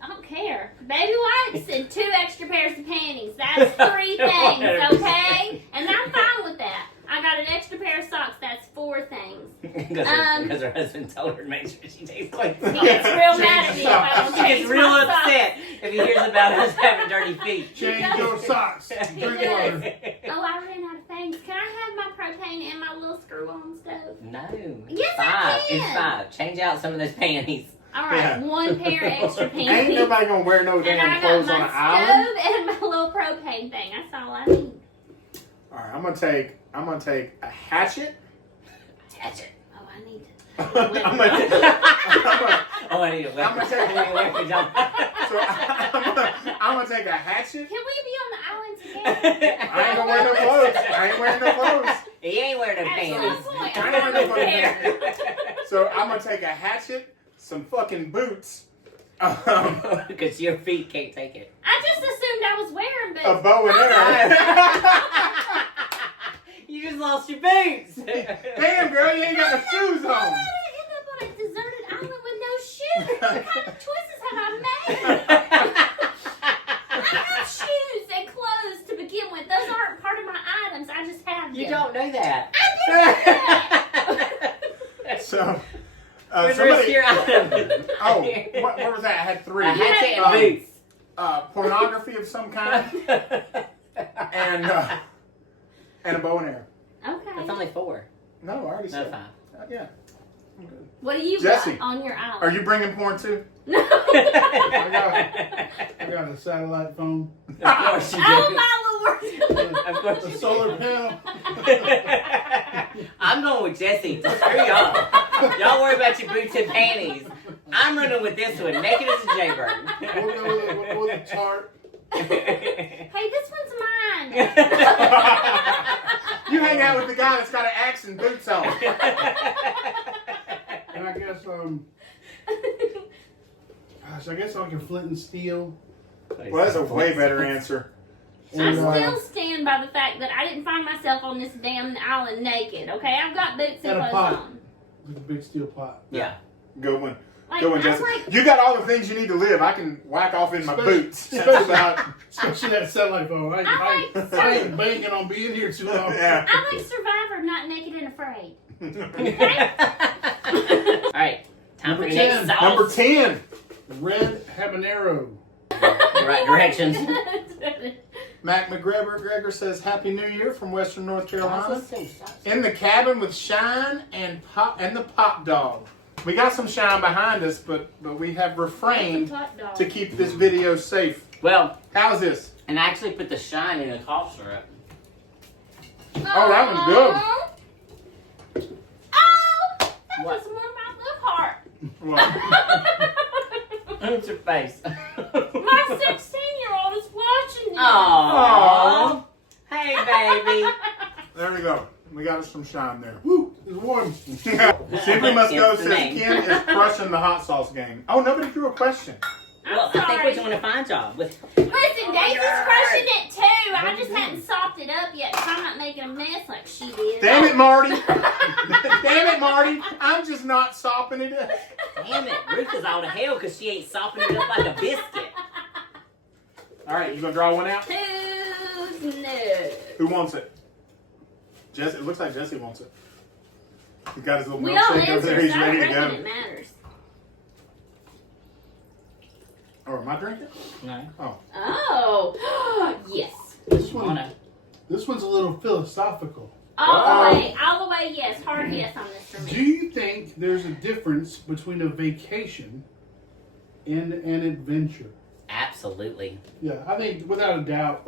I don't care. Baby wipes and 2 extra pairs of panties. That's 3 things, okay? And I'm fine with that. I got an extra pair of socks. That's 4 things. Because her husband told her to make sure she takes clean. He gets real mad at me if I don't She change gets real my socks. upset if he hears about us having dirty feet. Change your socks. He Drink does. water. Oh, I ran out of things. Can I have my propane and my little screw-on stove? No. Yes, I 5. can. It's 5. Change out some of those panties. All right, Yeah. 1 pair extra Ain't panties. nobody gonna wear no And I damn got clothes my on an stove island. and my little propane thing. That's all I need. All right, I'm gonna take a hatchet. Hatchet. Oh, I need to. I'm gonna, Oh, I need a weapon. I'm gonna take a weapon. so I'm gonna take a hatchet. Can we be on the island together? I ain't gonna wear no clothes. I ain't wearing no clothes. He ain't wearing no At some panties. point, I I'm ain't gonna wearing no prepare. So I'm gonna take a hatchet, some fucking boots, Because your feet can't take it. I just assumed I was wearing boots. a bow and arrow. You just lost your boots. Damn, girl, you ain't got no shoes How did I on. end up on a deserted island with no shoes? What kind of choices have I made? I have shoes and clothes to begin with. Those aren't part of my items. I just have them. You don't know that. I didn't know that. So, Where's somebody. your item? Oh, what was that? I had 3. A hatchet Um, and boots. Pornography of some kind, and a bow and arrow. Okay. That's only 4. No, I already No, said. 5. Yeah. I'm good. What do you Jesse, got on your island? Are you bringing porn too? No. I got a satellite phone, Of course you do. Oh my lord. Of course a you solar do. panel. I'm going with Jesse. Screw y'all. Y'all worry about your boots and panties. I'm running with this one, naked as a jaybird. We'll go with a tarp. Hey, this one's mine. You hang out with the guy that's got an axe and boots on. And I guess gosh, I guess like a flint and steel. Well, that's a way better answer. I And, still stand by the fact that I didn't find myself on this damn island naked. Okay, I've got boots and And a clothes pot. on. with a big steel pot. Yeah. Good one. Like, Good one, I'm Jesse. like, You got all the things you need to live. I can whack off in my boots. Especially- About- Especially that satellite phone. I ain't banking on being here too long. yeah. I'm like Survivor, not naked and afraid. All right. Time for Number the next 10. sauce. Number 10. Red habanero. Right directions. Mac McGregor says, Happy New Year from Western North Carolina. Sauce is so saucy. In the cabin with Shine and the Pop Dog. We got some Shine behind us, but we have refrained to keep this video safe. Well, How's this? and I actually put the shine in the cough syrup. Oh, that one's good. Oh, that What? just warmed my little heart. Well, What's your face? My 16-year-old is watching this. Aww. Hey, baby. there we go. We got us some shine there. Woo, it's warm. Simply Must Go It's the says name. Ken is crushing the hot sauce game. Oh, nobody threw a question. Well, I think we're doing a fine job with. Listen, Daisy's crushing it too. I just hadn't sopped it up yet. So I'm not making a mess like she did. Damn it, Marty. Damn it, Marty. I'm just not sopping it up. Damn it, Ruth is all to hell because she ain't sopping it up like a biscuit. All right, you gonna draw one out? Who's no? Who wants it? Jesse. It looks like Jesse wants it. He's got his little We all milkshake over there. answer, He's so I ready to reckon go. it matters. Oh, am I drinking? No. Oh, yes. This one, Wanna. this one's a little philosophical. All the way, yes. Hard yes on this for Do me. you think there's a difference between a vacation and an adventure? Absolutely. Yeah, I think without a doubt.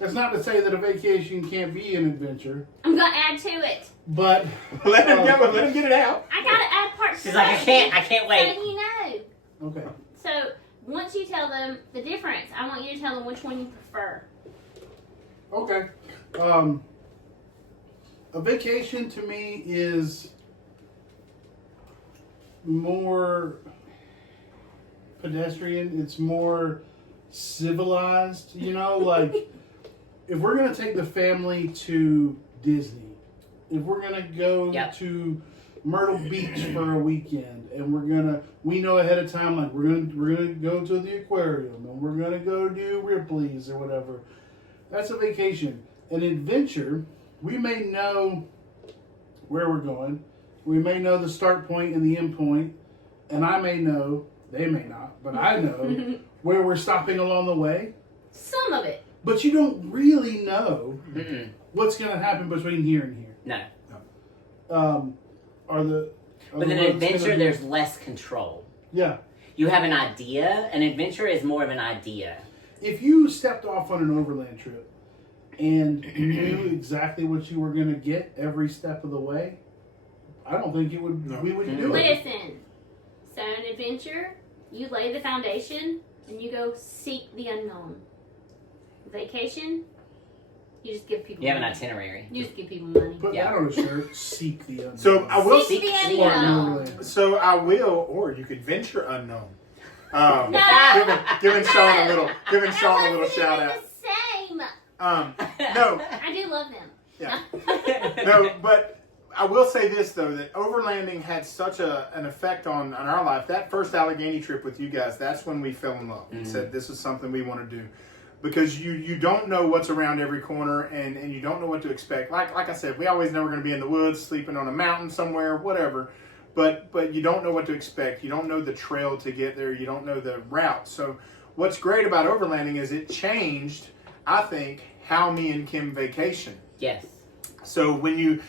That's not to say that a vacation can't be an adventure, I'm gonna add to it. but Let him get it out. I gotta add parts. She's to like, it. I can't So wait. you know. okay. So once you tell them the difference, I want you to tell them which one you prefer. Okay. A vacation to me is more pedestrian. It's more civilized, you know, like if we're going to take the family to Disney, if we're going to go Yep. to Myrtle Beach for a weekend, and we know ahead of time, like we're gonna go to the aquarium, and we're gonna go do Ripley's or whatever. That's a vacation. An adventure, we may know where we're going, we may know the start point and the end point, and I may know, they may not, but I know where we're stopping along the way. Some of it. But you don't really know Mm-mm. what's gonna happen between here and here. No. Are With the an roads adventure, gonna be- there's less control. Yeah. You have an idea. An adventure is more of an idea. If you stepped off on an overland trip and knew exactly what you were going to get every step of the way, I don't think it would. No. We would do it. Listen. So an adventure, you lay the foundation and you go seek the unknown. Vacation, you just give people You have an money. itinerary. You just give people money. Put Yeah. that on a shirt. Seek the unknown. So I will. Seek the Seek the unknown. Overland. So I will, or you could venture unknown. No. Giving Sean a little, giving That Sean a little wasn't shout even out. the same. No, I do love them. yeah, no, but I will say this though, that overlanding had such an effect on our life. That first Allegheny trip with you guys, that's when we fell in love and said this is something we want to do. Because you don't know what's around every corner and you don't know what to expect. Like I said, we always know we're going to be in the woods, sleeping on a mountain somewhere, whatever. But you don't know what to expect. You don't know the trail to get there. You don't know the route. So what's great about overlanding is it changed, I think, how me and Kim vacation. Yes. So when you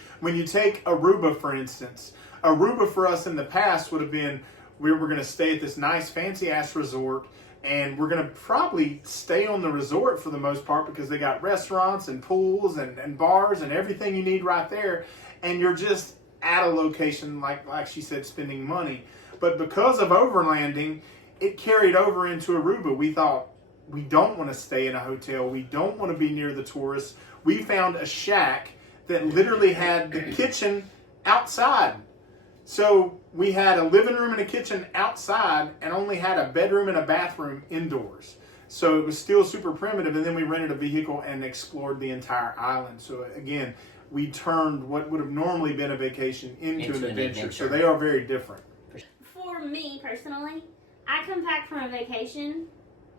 take Aruba, for instance, Aruba for us in the past would have been, we were going to stay at this nice fancy ass resort, and we're going to probably stay on the resort for the most part because they got restaurants and pools and bars and everything you need right there, and you're just at a location like she said, spending money. But because of overlanding, it carried over into Aruba. We thought, we don't want to stay in a hotel. We don't want to be near the tourists. We found a shack that literally had the kitchen outside. So we had a living room and a kitchen outside and only had a bedroom and a bathroom indoors. So it was still super primitive. And then we rented a vehicle and explored the entire island. So again, we turned what would have normally been a vacation into an adventure. So they are very different. For me personally, I come back from a vacation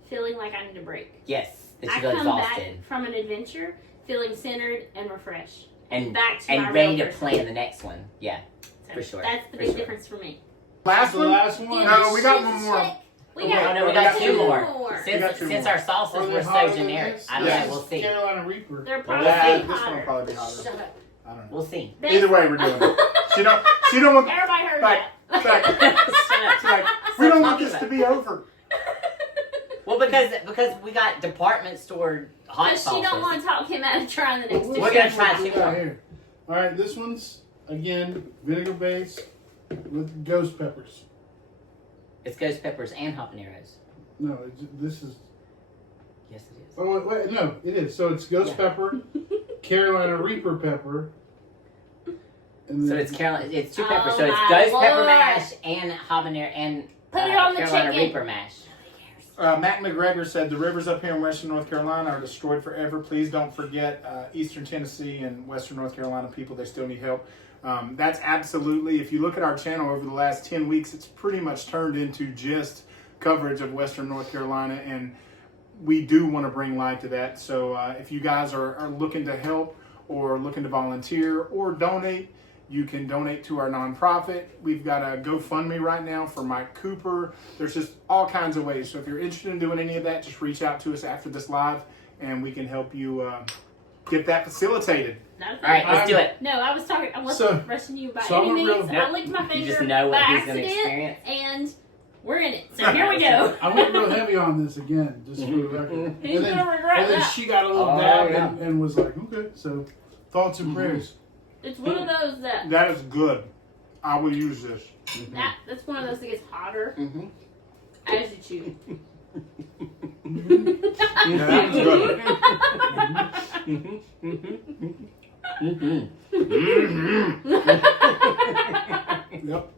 feeling like I need a break. Yes. That I you feel come exhausted. back from an adventure feeling centered and refreshed. And back to my and ready real to person. plan the next one. Yeah. So For sure. That's the For big sure. difference for me. Last the one? last one. No, we got one more. We Oh, got, no, we got two more. We got Since, two since more. our sauces Are were they so hotter than generic. this? I don't Yes. know. We'll see. Carolina Reaper. They're Well, probably we'll see. This one will hotter. probably be hotter. Shut up. I don't know. We'll see. Either way, we're doing it. She don't want. Everybody heard Like, that. like, Shut up. she's like, we don't want this to be over. We'll because we got department store hot But she sauces. don't want to talk him out of trying the next We're dish. gonna try what we two got more. here. All right, this one's again vinegar based with ghost peppers. It's ghost peppers and habaneros. No, this is. Yes, it is. Oh wait, no, it is. So it's ghost pepper, Carolina Reaper pepper, and So then it's Carolina. It's two Oh peppers. So it's my ghost pepper Lord. mash and habanero and Put it on the Carolina chicken. Reaper mash. Matt McGregor said the rivers up here in western North Carolina are destroyed forever. Please don't forget eastern Tennessee and western North Carolina people. They still need help. That's absolutely, if you look at our channel over the last 10 weeks, it's pretty much turned into just coverage of western North Carolina, and we do want to bring light to that. So if you guys are looking to help or looking to volunteer or donate, you can donate to our nonprofit. We've got a GoFundMe right now for Mike Cooper. There's just all kinds of ways. So if you're interested in doing any of that, just reach out to us after this live, and we can help you get that facilitated. No, All right, let's do it. No, I was talking. I wasn't rushing you by so any I'm means. real- I licked my You finger just know what by he's gonna accident, experience. and we're in it. So here we go. I went real heavy on this again, just for the record. He's And then, gonna regret and then that. she got a little Oh, dab yeah. and was like, okay. So thoughts and prayers. It's one of those that That is good. I will use this. that's one of those that gets hotter Mm-hmm. as you chew. Yeah, that was good. Yep.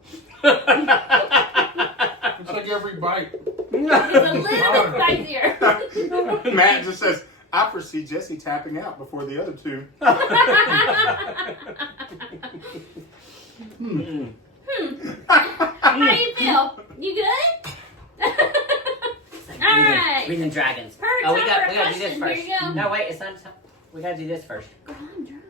It's like every bite. It's a little bit spicier. Matt just says, I foresee Jesse tapping out before the other two. How you feel? You good? All right. Breathing dragons. Perfect Oh, we time for a gotta do this question. first. Here you go. No, wait, it's not time. We gotta do this first. Girl, I'm drunk.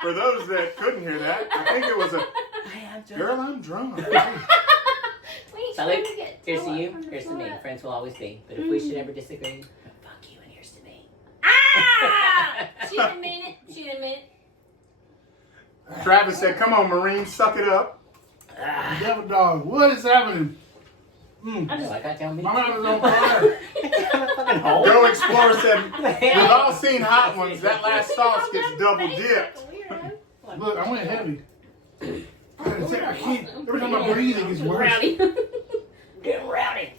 For those that couldn't hear that, I think it was a, I am girl, I'm drunk. We ain't So, trying Luke, to get here's to throw you, up from the here's to me. floor. Friends will always be. But if we should ever disagree, fuck you and here's to me. Ah! She didn't mean it. She didn't mean it. Travis said, come on, Marine, suck it up. Devil dog, what is happening? I just Like I tell me. My mouth is on fire. Fucking hole. Girl Explorer said, What the we've hell? all seen hot ones. That last sauce gets double dipped. Look, I went heavy. I can't. Every time I breathe, it gets worse. Rowdy. Getting rowdy.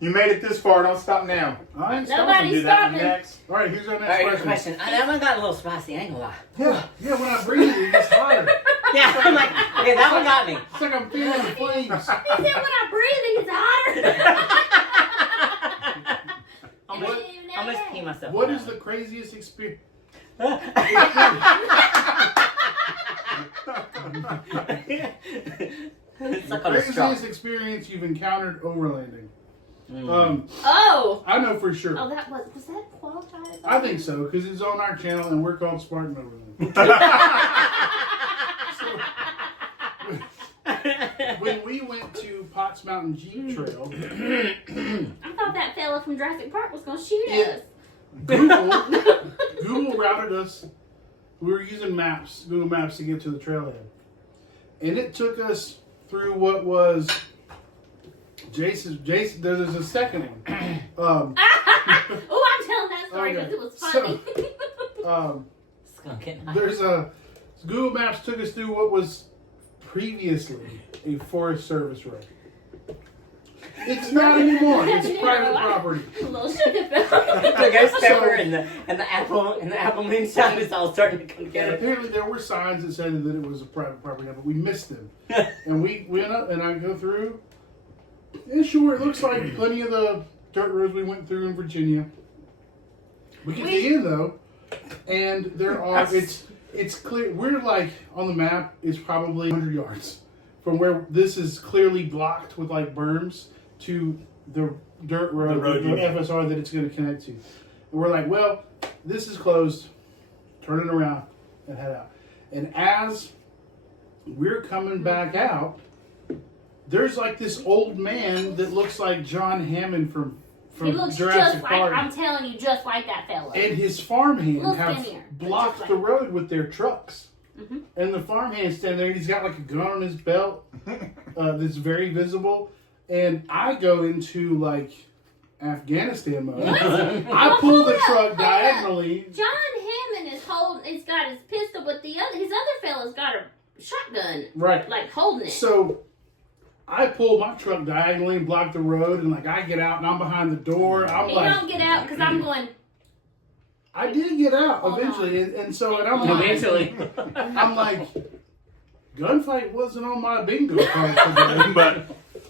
You made it this far, don't stop now. I ain't Nobody- stopping. Do that stopping. next. All right, here's our All next right, next question. question. That one got a little spicy. I ain't gonna lie. Yeah, when I breathe, it gets hotter. Yeah, I'm like, okay, that one got me. It's like I'm feeling the flames. He said when I breathe, it gets hotter. I'm You gonna, didn't even know I'm gonna that. pee myself. What on is that the craziest experience? one. It's like on a straw. Craziest experience you've encountered overlanding? Mm. Oh. I know for sure. Oh, that was that qualified? as I think so because it's on our channel and we're called Spartan Overland. When we went to Potts Mountain Jeep Trail, I thought that fella from Jurassic Park was gonna shoot Yeah. us. Google routed us. We were using maps, Google Maps, to get to the trailhead, and it took us through what was Jason. There's a second one. Oh, I'm telling that story Okay. because it was funny. Skunk it. There's a Google Maps took us through what was previously a Forest Service road. It's not anymore. It's No, private I- property. A little sugar fella. The ghost pepper and the apple moonshine is all starting to come And together. apparently there were signs that said that it was a private property, but we missed them. And we went up and I go through. And sure, it looks like plenty of the dirt roads we went through in Virginia. We get to the end though, and there are it's clear. We're like on the map is probably 100 yards from where this is clearly blocked with like berms to the dirt road, The road the you- FSR that it's going to connect to. And we're like, well, this is closed. Turn it around and head out. And as we're coming back out, there's like this old man that looks like John Hammond from He looks Jurassic just like, Park. I'm telling you, just like that fella. And his farmhand Little have skinnier, but blocked just the like- road with their trucks. Mhm. And the farmhand's standing there. He's got like a gun on his belt that's very visible. and I go into like Afghanistan mode. What? I pull the truck Hold up. diagonally. John Hammond is holding. He's got his pistol, but his other fella's got a shotgun, Right. like holding it. So I pull my truck diagonally and block the road, and like I get out and I'm behind the door. I'm You like, don't get out because I'm going. I did get out Hold eventually, and so and I'm Hold on. like, Eventually. I'm like, gunfight wasn't on my bingo card today,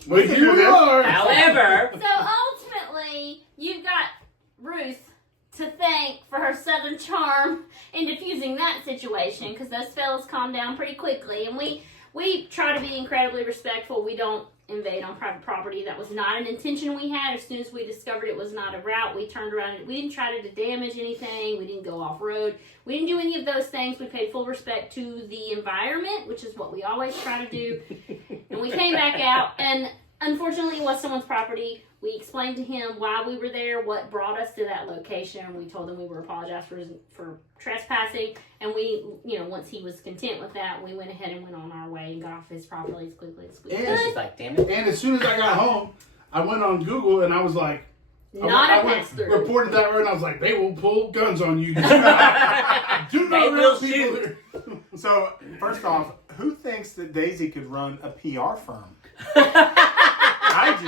but here we are. However, So ultimately, you've got Ruth to thank for her southern charm in diffusing that situation, because those fellas calmed down pretty quickly, and we try to be incredibly respectful. We don't invade on private property. That was not an intention we had. As soon as we discovered it was not a route, we turned around. We didn't try to damage anything. We didn't go off road. We didn't do any of those things. We paid full respect to the environment, which is what we always try to do. And we came back out, and unfortunately it was someone's property. We explained to him why we were there, what brought us to that location. We told him we were apologized for trespassing, and we, once he was content with that, we went ahead and went on our way and got off his property as quickly as we And could. she's like, damn it. And as soon as I got home, I went on Google and I was like, Not a pass-through. reported that road, and I was like, they will pull guns on you. Do not They will route people shoot. there. So, first off, who thinks that Daisy could run a PR firm? I do.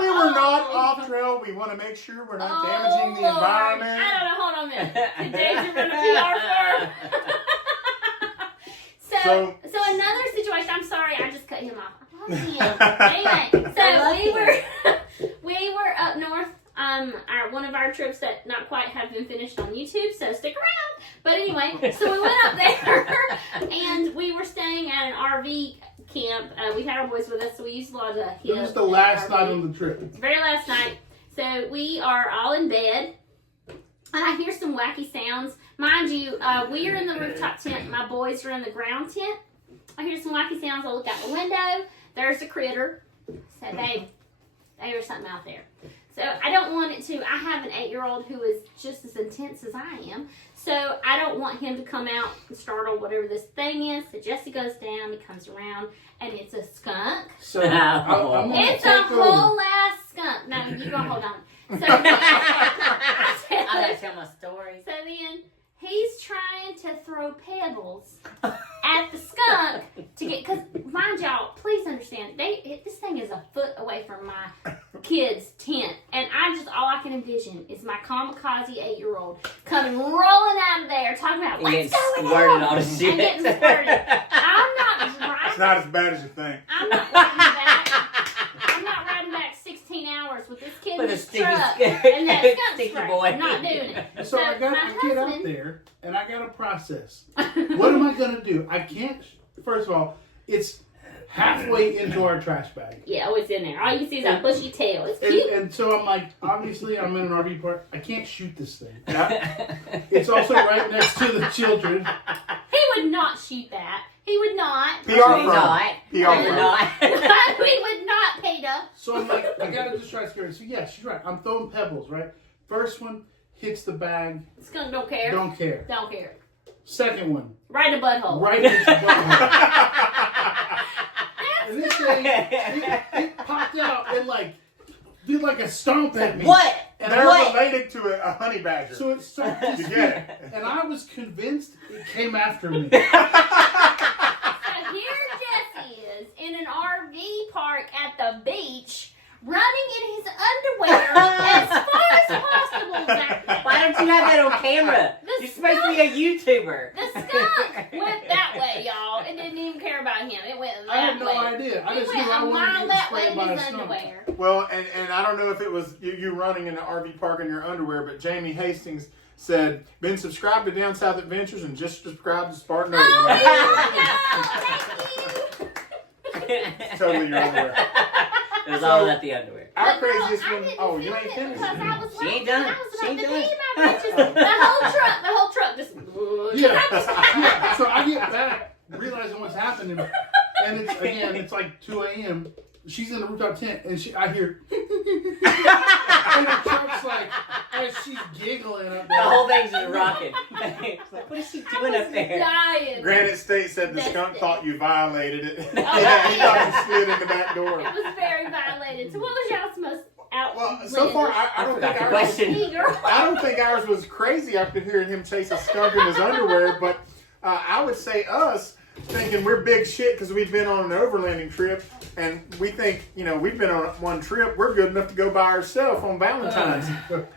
We were not off trail. We want to make sure we're not damaging the Lord. environment. I don't know. Hold on a minute. Did Daisy run a PR firm? so another situation. I'm sorry, I just cut him off. I love him. Anyway, so we were up north. One of our trips that not quite have been finished on YouTube, so stick around. But anyway, so we went up there and we were staying at an RV camp. We had our boys with us, so we used a lot of the It was the last night on the trip. very last night. So we are all in bed, and I hear some wacky sounds. Mind you, we are in the rooftop tent. My boys are in the ground tent. I hear some wacky sounds. I look out the window. There's a critter. I said, babe, there's something out there. So I don't want it to. I have an 8-year-old who is just as intense as I am. So I don't want him to come out and startle whatever this thing is. So Jesse goes down. He comes around, and it's a skunk. So I'm gonna It's a take over. whole ass skunk. No, you gonna hold on. So I gotta tell my story. So then he's trying to throw pebbles at the skunk to get, because mind y'all, please understand, this thing is a foot away from my kid's tent, and all I can envision is my kamikaze 8-year-old coming rolling out of there talking about And let's getting go squirted in all the and shit. getting squirted. I'm not driving. It's not as bad as you think. I'm not riding back. I'm not riding back 16 hours with this kid in With a this sticky truck stick. and that skunk Sticky spray. boy. I'm not doing it. So I got my to get out husband- there, and I got to process. What am I going to do? I can't. First of all, it's halfway into our trash bag. Yeah, it's in there. All you see is that bushy tail. It's cute. And so I'm like, obviously, I'm in an RV park. I can't shoot this thing. Yeah. It's also right next to the children. He would not shoot that. He would not. PR Probably firm. not. PR Probably firm. not. We would not, Peter. So I'm like, I got to just try to scare her. So yeah, she's right. I'm throwing pebbles, right? First one hits the bag. Skunk don't care. Don't care. Don't care. Second one, Right in the butthole. right in the butthole. And this thing, it popped out and did like a stomp at me. What? And They're I, related to a honey badger. so it started to You get it. and I was convinced it came after me. So here Jesse is in an RV park at the beach, running in his underwear as far as possible. Zach. Why don't you have that on camera? The You're supposed to be a YouTuber. The skunk went that way, y'all. It didn't even care about him. It went that way. I had no idea. I It just went knew I a wanted to mile get that way sprayed in by a his skunk. underwear. Well, and I don't know if it was you running in an RV park in your underwear, but Jamie Hastings said, been subscribed to Down South Adventures and just subscribed to Spartan Overland. Oh, thank you. Totally your underwear. It was all about the underwear. Our But no, craziest I one. didn't Oh, you film ain't it finished. because I was She ain't laughing. done. I was She about ain't to done. pee my britches. The whole truck just. Yeah, so I get back, realizing what's happening, and it's like 2 a.m. She's in the rooftop tent, and I hear, and the truck's like, as she's giggling up The there. whole thing's just rocking. It's like, what is she doing I up was there? dying. Granite State said the That's skunk it. thought you violated it. yeah. He thought you slid in the back door. It was very violated So far, I I don't forgot think the ours. question. Hey, girl. I don't think ours was crazy after hearing him chase a skunk in his underwear, but I would say us thinking we're big shit because we've been on an overlanding trip, and we think, we've been on one trip, we're good enough to go by ourselves on Valentine's.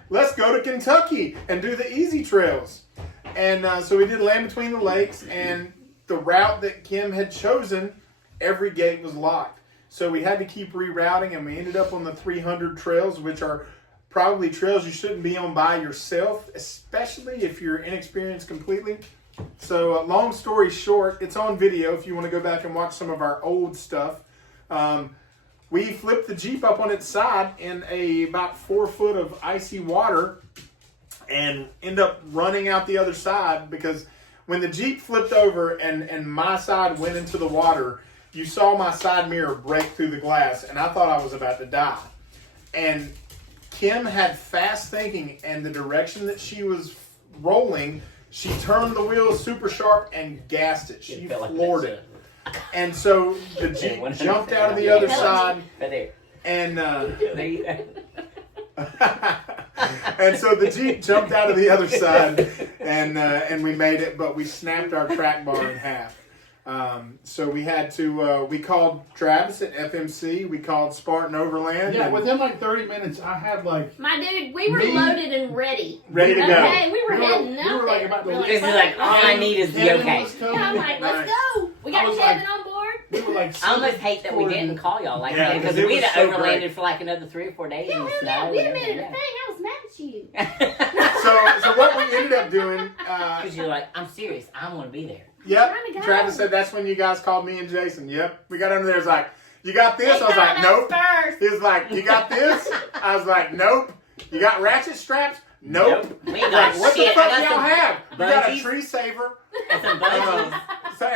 Let's go to Kentucky and do the easy trails. And so we did Land Between the Lakes, and the route that Kim had chosen, every gate was locked. So we had to keep rerouting, and we ended up on the 300 trails, which are probably trails you shouldn't be on by yourself, especially if you're inexperienced completely. So long story short, it's on video if you want to go back and watch some of our old stuff. We flipped the Jeep up on its side in about 4 foot of icy water and end up running out the other side, because when the Jeep flipped over and my side went into the water, you saw my side mirror break through the glass, and I thought I was about to die. And Kim had fast thinking, and the direction that she was rolling, she turned the wheel super sharp and gassed it. She floored it. And so the Jeep jumped out of the other side. Right there. And There you go. and so the Jeep jumped out of the other side, and we made it, but we snapped our track bar in half. So we had to, we called Travis at FMC, we called Spartan Overland. Yeah, and within like 30 minutes, I had like... My dude, we were Me? loaded and ready. ready to go. Okay, we were heading we out were like there. about to We're leave. This is like, all I need is the Kevin okay. was coming. Yeah, I'm like, let's Nice. go. We I got was Kevin like- on board. We were like... I almost hate that we super- didn't call y'all like Yeah, that, because because it we'd was have so overlanded great. for like another 3 or 4 days Yeah, in the hell snow. yeah. We'd have and made it a everything, thing. I was mad at you. yeah. So what we ended up doing, Because you're like, I'm serious. I want to be there. yep, Trying to go. Travis said that's when you guys called me and Jason. Yep, we got under there, it's like, you got this? They I was like, called us nope. first. He was like, you got this? I was like, nope. You got ratchet straps? Nope. We ain't Like, got what shit. the fuck I do got y'all some have? We got a bungees. tree saver and some bungees.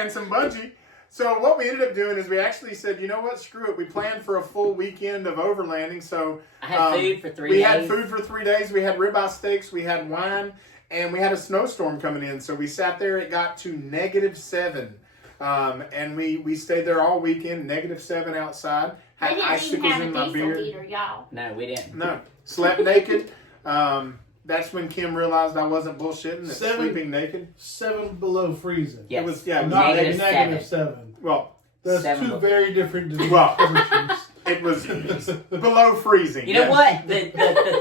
and some bungee. So what we ended up doing is we actually said, you know what, screw it. We planned for a full weekend of overlanding. So I had food for 3 days. we had food for 3 days. We had ribeye steaks. We had wine. And we had a snowstorm coming in. So we sat there. It got to -7. And we stayed there all weekend, -7 outside. They Had didn't even icicles have a in my diesel beard. heater, y'all. No, we didn't. No. Slept naked. That's when Kim realized I wasn't bullshitting. That 7 sleeping naked. 7 below freezing. Yes. It was, yeah. It was, Not Negative negative 7. well, That's 7 two very different Well, temperatures. it was below freezing. You know yeah. what? The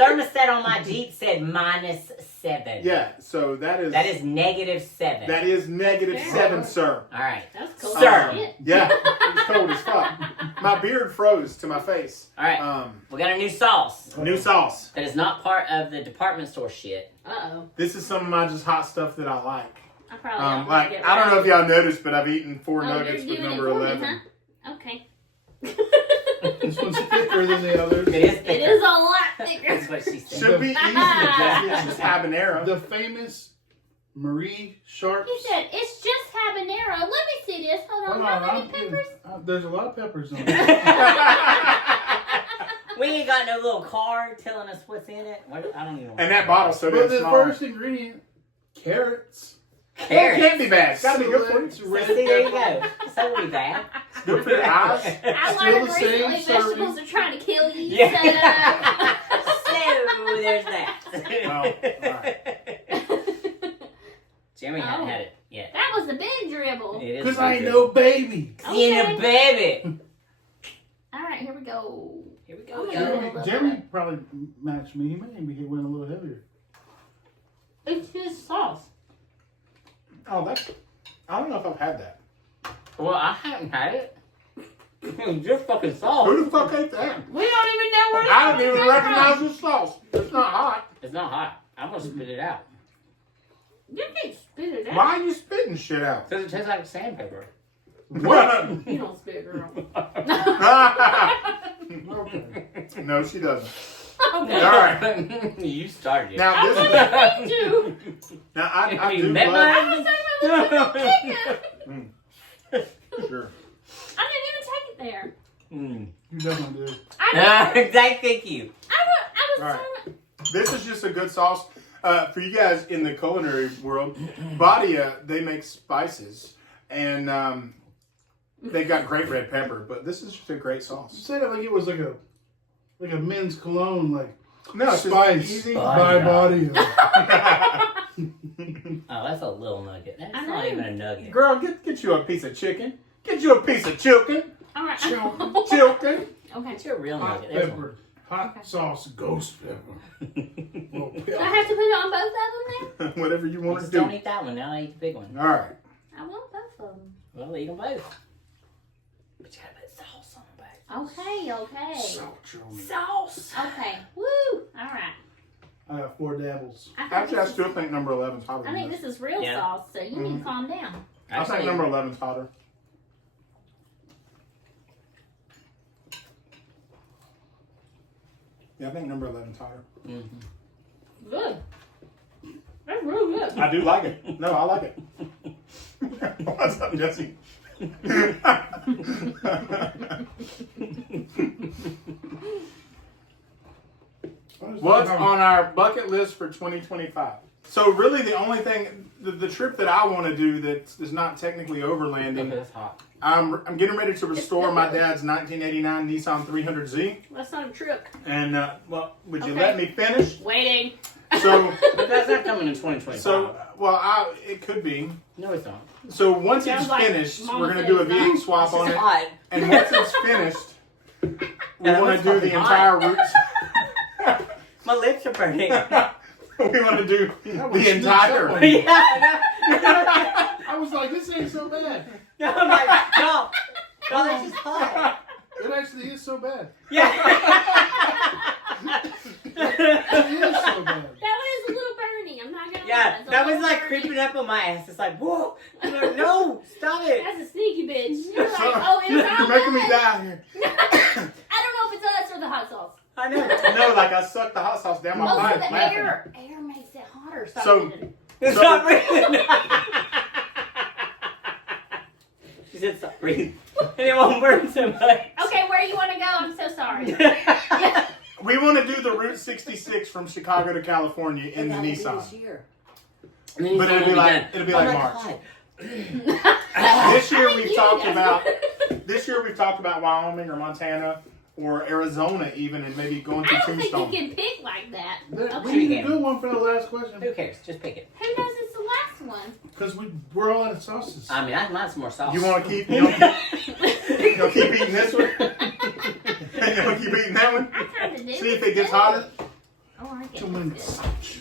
thermostat on my Jeep said -7. Yeah. So that is That is -7. that is -7, sir. All right. That's cool. Sir. Shit. Yeah. It was cold as fuck. My beard froze to my face. All right. We got a new sauce New sauce. that is not part of the department store shit. Uh-oh. This is some of my just hot stuff that I like. I probably ought to Like get I don't know if rid of y'all noticed, but I've eaten 4 it. nuggets you're with doing number it for 11. Me, huh? Okay. This one's thicker than the others. It is. It is a lot thicker. That's what she said. Should be easy to just it's just habanero. The famous Marie Sharp. He said, it's just habanero. Let me see this. Hold on. How many peppers? There's a lot of peppers on it. We ain't got no little card telling us what's in it. I don't even know. And that bottle's so But damn the small. first ingredient, carrots. Well, it Carrots. can't be bad. It's gotta be good for you. Select red See, there you pepper. go. So what bad. Good for your eyes. I Still learned the same recently vegetables serving. are trying to kill you. Yeah. So, So there's that. Oh, alright. Jeremy hadn't had it yet. that was a big dribble. It is Because so I ain't good. no baby. In a baby. All right, here we go. Here we Oh, go. yeah. y'all. Jeremy probably matched me. He may be went a little heavier. It's his sauce. Oh, that's. I don't know if I've had that. Well, I haven't had it. It's just fucking sauce. Who the fuck ate that? We don't even know where I don't even recognize the sauce. It's not hot. It's not hot. I'm gonna spit it out. You can spit it out. Why are you spitting shit out? Because it tastes like sandpaper. What? You don't spit, girl. Okay. No, she doesn't. Okay. All right. You started it. Now I this is. wasn't going to. Now I You do met love. I was talking about the chicken. Sure. I didn't even take it there. Mm. You definitely do. I Thank you. was All right. talking. This is just a good sauce for you guys in the culinary world. Badia, they make spices, and they've got great red pepper. But this is just a great You sauce. said it like it was like a men's cologne. Like No, it's just Spice easy. by body. Oh, that's a little nugget. That's I not know. even a nugget. Girl, get you a piece of chicken. Get you a piece of chicken. All right. Chicken. Okay. It's your real Hot nugget. There's pepper. Hot sauce. Ghost pepper. Little Do I pepper. have to put it on both of them Whatever you one. want to Just do. don't eat that one. Now I eat the big one. All right. then? I want both of them. Well, eat them both. But you gotta put sauce on them both. Okay. Salt, Joey. Sauce. Okay. Woo. All right. I got 4 dabbles. Actually, I still think number 11's hotter. I than think this. this is real Yeah. sauce, so you need to calm down. I think number 11's hotter. Yeah, I think number 11's hotter. Mm-hmm. Good. That's real good. I do like it. No, I like it. What's up, Jesse? What's on our bucket list for 2025? So really the only thing, the trip that I want to do that is not technically overlanding, That's hot. I'm getting ready to restore my dad's 1989 Nissan 300Z. That's not a trick. And, well, would you Okay. let me finish? Waiting. So, But that's not coming in 2025. so, well, it could be. no, it's not. So once it's Sounds like finished, Mama we're going to said do a it's not. V8 swap on It's it. hot. And once it's finished, we Yeah, want that's to do the fucking entire hot. route. My lips are burning. We want to do That was the entire. sneaks up on yeah, you. I I was like, this ain't so bad. know. I'm like, no. No, this is hot. It actually is so bad. Yeah. It is so bad. That was a little burny. I'm not gonna lie. Yeah, It's a that was little like burny. creeping up on my ass. It's like, whoa. I'm like, no, stop it. That's a sneaky bitch. You're like, So- oh, it's You're all making me good. die here. I don't know if it's us or the hot sauce. I know. No, like I sucked the hot sauce down my Oh, so pipe. the laughing. air makes it hotter. Stop So- it. It's So- not breathing. She said stop breathing. And it won't burn so much. Okay, where you want to go? I'm so sorry. We want to do the Route 66 from Chicago to California in the Nissan. But it'll be like March. This year I think we've you talked guys about know. this year we've talked about Wyoming or Montana or Arizona even, and maybe going to I don't think you Tombstone. can pick like that. We Okay. need a good one for the last question. Who cares? Just pick it. Who knows it's the last one? Because we're all out of sauces. I mean, mine's more sauce. You want to keep you gonna keep eating this one? And you want to keep eating that one? I kind of do. See if it gets hotter. Oh, I Too get many it. sauce.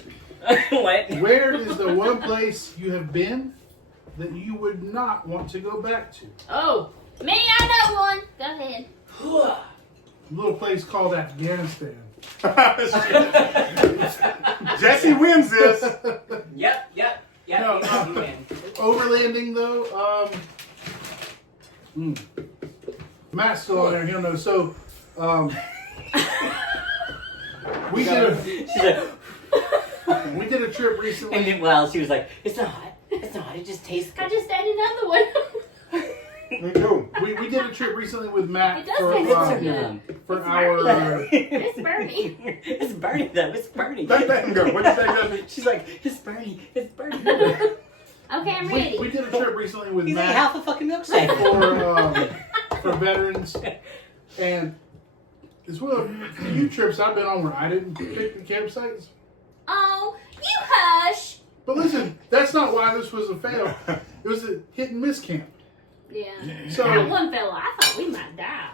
What? Where is the one place you have been that you would not want to go back to? Oh, me, I know one. Go ahead. A little place called Afghanistan. Jesse wins this. Yep. No. You win. Overlanding though, Matt's still on there, he'll know. So, we did a trip recently. And then, well, she was like, it's not hot. It's not hot. It just tastes I good. just ate another one. Me too. We did a trip recently with Matt It does for, taste It's so good. numb. for It's our. It's burning. It's burning though. It's burning. Let that go. What'd you say, Jesse? She's like, it's burning. It's burning. Okay, I'm ready. We did a trip recently with He's like Matt half a fucking milkshake. for veterans, and it's one of the few trips I've been on where I didn't pick the campsites. Oh, you hush. But listen, that's not why this was a fail. It was a hit and miss camp. Yeah. So That one fella, I thought we might die.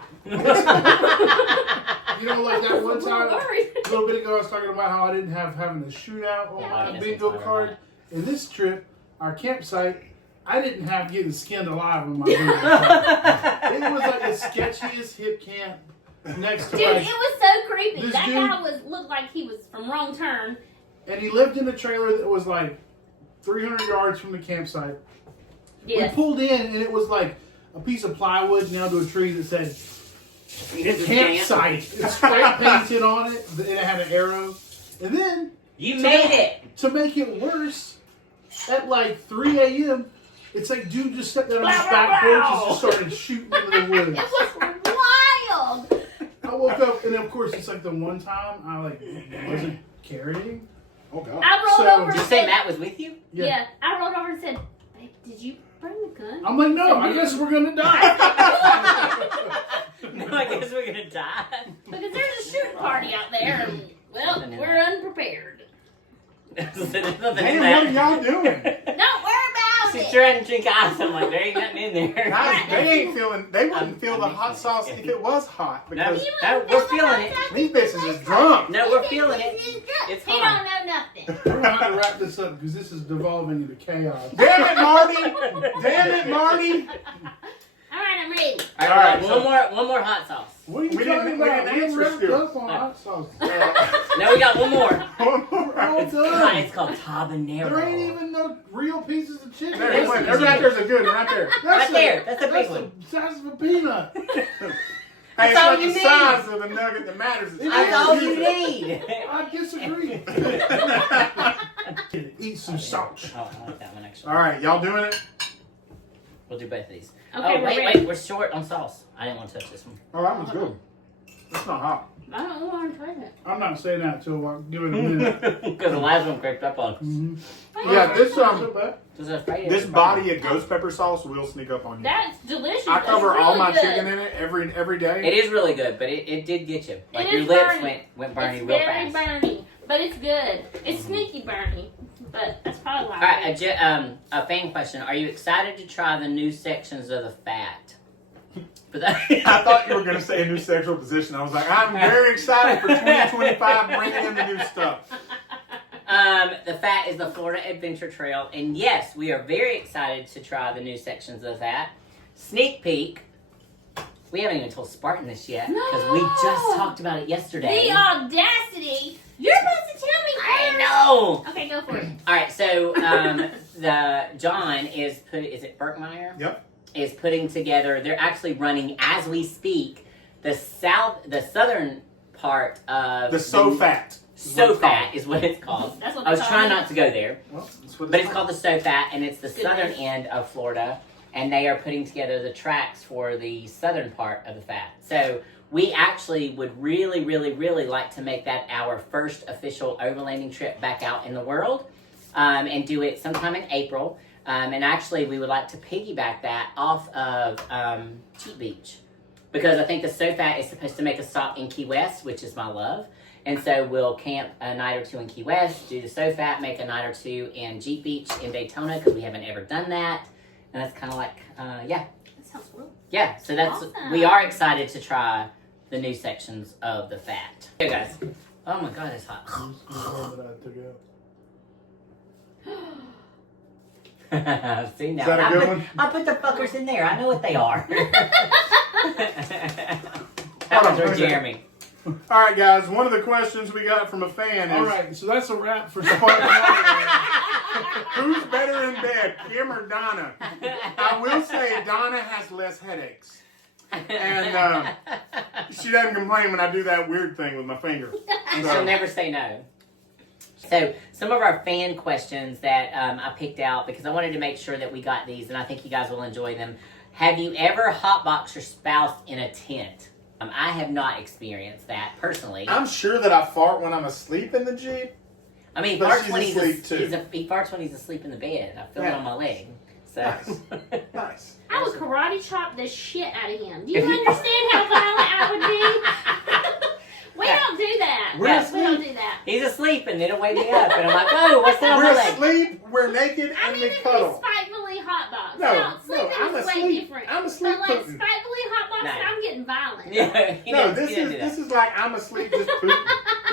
you know, like that one I'm a little time, worried. a little bit ago, I was talking about how I didn't have having a shootout on Yeah, my okay. bingo card. In this trip, our campsite, I didn't have getting skinned alive on my bingo card. It was like the sketchiest hip camp next to Dude, it like, was so creepy. This That dude- guy looked like he was from Wrong Turn. and he lived in a trailer that was like 300 yards from the campsite. Yes. We pulled in and it was like a piece of plywood nailed to a tree that said campsite. It's spray painted on it and it had an arrow. And then You made it. to make it worse, at like 3 a.m., it's like dude just sat there on his Wow, back wow, porch wow. and just started shooting into the woods. It was wild. I woke up and of course it's like the one time I like wasn't carrying. Oh God. I rolled So- over Did and you say said, Matt was with you? yeah, I rolled over and said, babe, did you bring the gun? I'm like, no, I guess we're gonna die. No, I guess we're gonna die. Because there's a shooting party out there. And, well, nothing in We're there. unprepared. There's nothing in Damn, that. what are y'all doing? Don't worry about She's it. trying to drink ice. I'm like, there ain't nothing in there. Guys, they wouldn't I'm feel the hot mixing sauce it. if it was hot. No, Because no, we're feeling it. these bitches is drunk. No, we're feeling it. It's He fine. don't know nothing. We're gonna have to wrap this up because this is devolving into chaos. Damn it, Marty! Damn it, Marty! All right, I'm ready. All All right, right, one more hot sauce. What are you We talking didn't- we about? didn't We answer wrapped still. up on hot sauce. No, we got one more. We're all It's done. called habanero. There ain't even no real pieces of chicken. There's one. There's right there's a good one right there. Right there. That's a big That's one. the size of a peanut. Hey, it's all not you the need. size of the nugget that matters. It's That's how all use you it. need. I disagree. Eat some salt. Oh, I like that one actually. All right, y'all doing it? We'll do both of these. Okay, Oh, we're wait, ready. wait. We're short on sauce. I didn't want to touch this one. Oh, that one's good. It's not hot. I don't want to try it. I'm not saying that until I give it a minute. Because the last one crept up on us. Mm-hmm. Yeah, this Not so bad. Just afraid of this it. body of ghost pepper sauce will sneak up on you. That's delicious. I cover That's all really my good. chicken in it every day. It is really good, but it did get you. Like It your is lips burny. went burny It's real very fast. burny, but it's good. It's sneaky burny, but that's probably why. All right, a fan question: are you excited to try the new sections of the fat? For that, I thought you were going to say a new sexual position. I was like, I'm very excited for 2025 bringing in the new stuff. The fat is the Florida Adventure Trail, and yes, we are very excited to try the new sections of that. Sneak peek. We haven't even told Spartan this yet because we just talked about it yesterday. The audacity! You're supposed to tell me I first. know. Okay, go for it. All right, so the John is it Berkmeyer? Yep. Is putting together. They're actually running as we speak. The southern part of The SoFat. SoFat is what it's called. That's what I was they trying call it. not to go there, Well, that's what but it's called the SoFat, and it's the Good southern name. end of Florida, and they are putting together the tracks for the southern part of the fat. So we actually would really, really, really like to make that our first official overlanding trip back out in the world, and do it sometime in April. And actually, we would like to piggyback that off of Cheat Beach, because I think the SoFat is supposed to make a stop in Key West, which is my love. And so we'll camp a night or two in Key West, do the SoFat, make a night or two in Jeep Beach in Daytona, because we haven't ever done that. And that's kind of like, yeah. That sounds cool. Yeah, so that's, Awesome. we are excited to try the new sections of the fat. Hey guys. Oh my God, it's hot. See, now that a good one? I put the fuckers in there. I know what they are. That Hold on, one's for okay. Jeremy. All right, guys. One of the questions we got from a fan is, All right, so that's a wrap for Spartan Overland. who's better in bed, Kim or Donna? I will say Donna has less headaches. And she doesn't complain when I do that weird thing with my finger. And So- she'll never say no. So, some of our fan questions that I picked out because I wanted to make sure that we got these, and I think you guys will enjoy them. Have you ever hotboxed your spouse in a tent? I have not experienced that personally. I'm sure that I fart when I'm asleep in the Jeep. I mean, he but farts she's when he's asleep, too. he farts when he's asleep in the bed. I feel it Yeah. on my leg. So. Nice. Nice. I would karate chop the shit out of him. Do you understand how violent I would be? We don't do that. We're Yes. We don't do that. He's asleep and it'll wake me up, and I'm like, "Oh, what's that on my We're leg?" asleep, we're naked, I and mean, we if cuddle. we spitefully hotbox. No, Now, sleeping I'm is way asleep. different. I'm asleep But like putting. spitefully hotbox, No. I'm getting violent. Yeah, he No, doesn't- this he doesn't is do that. this is like I'm asleep just pooping.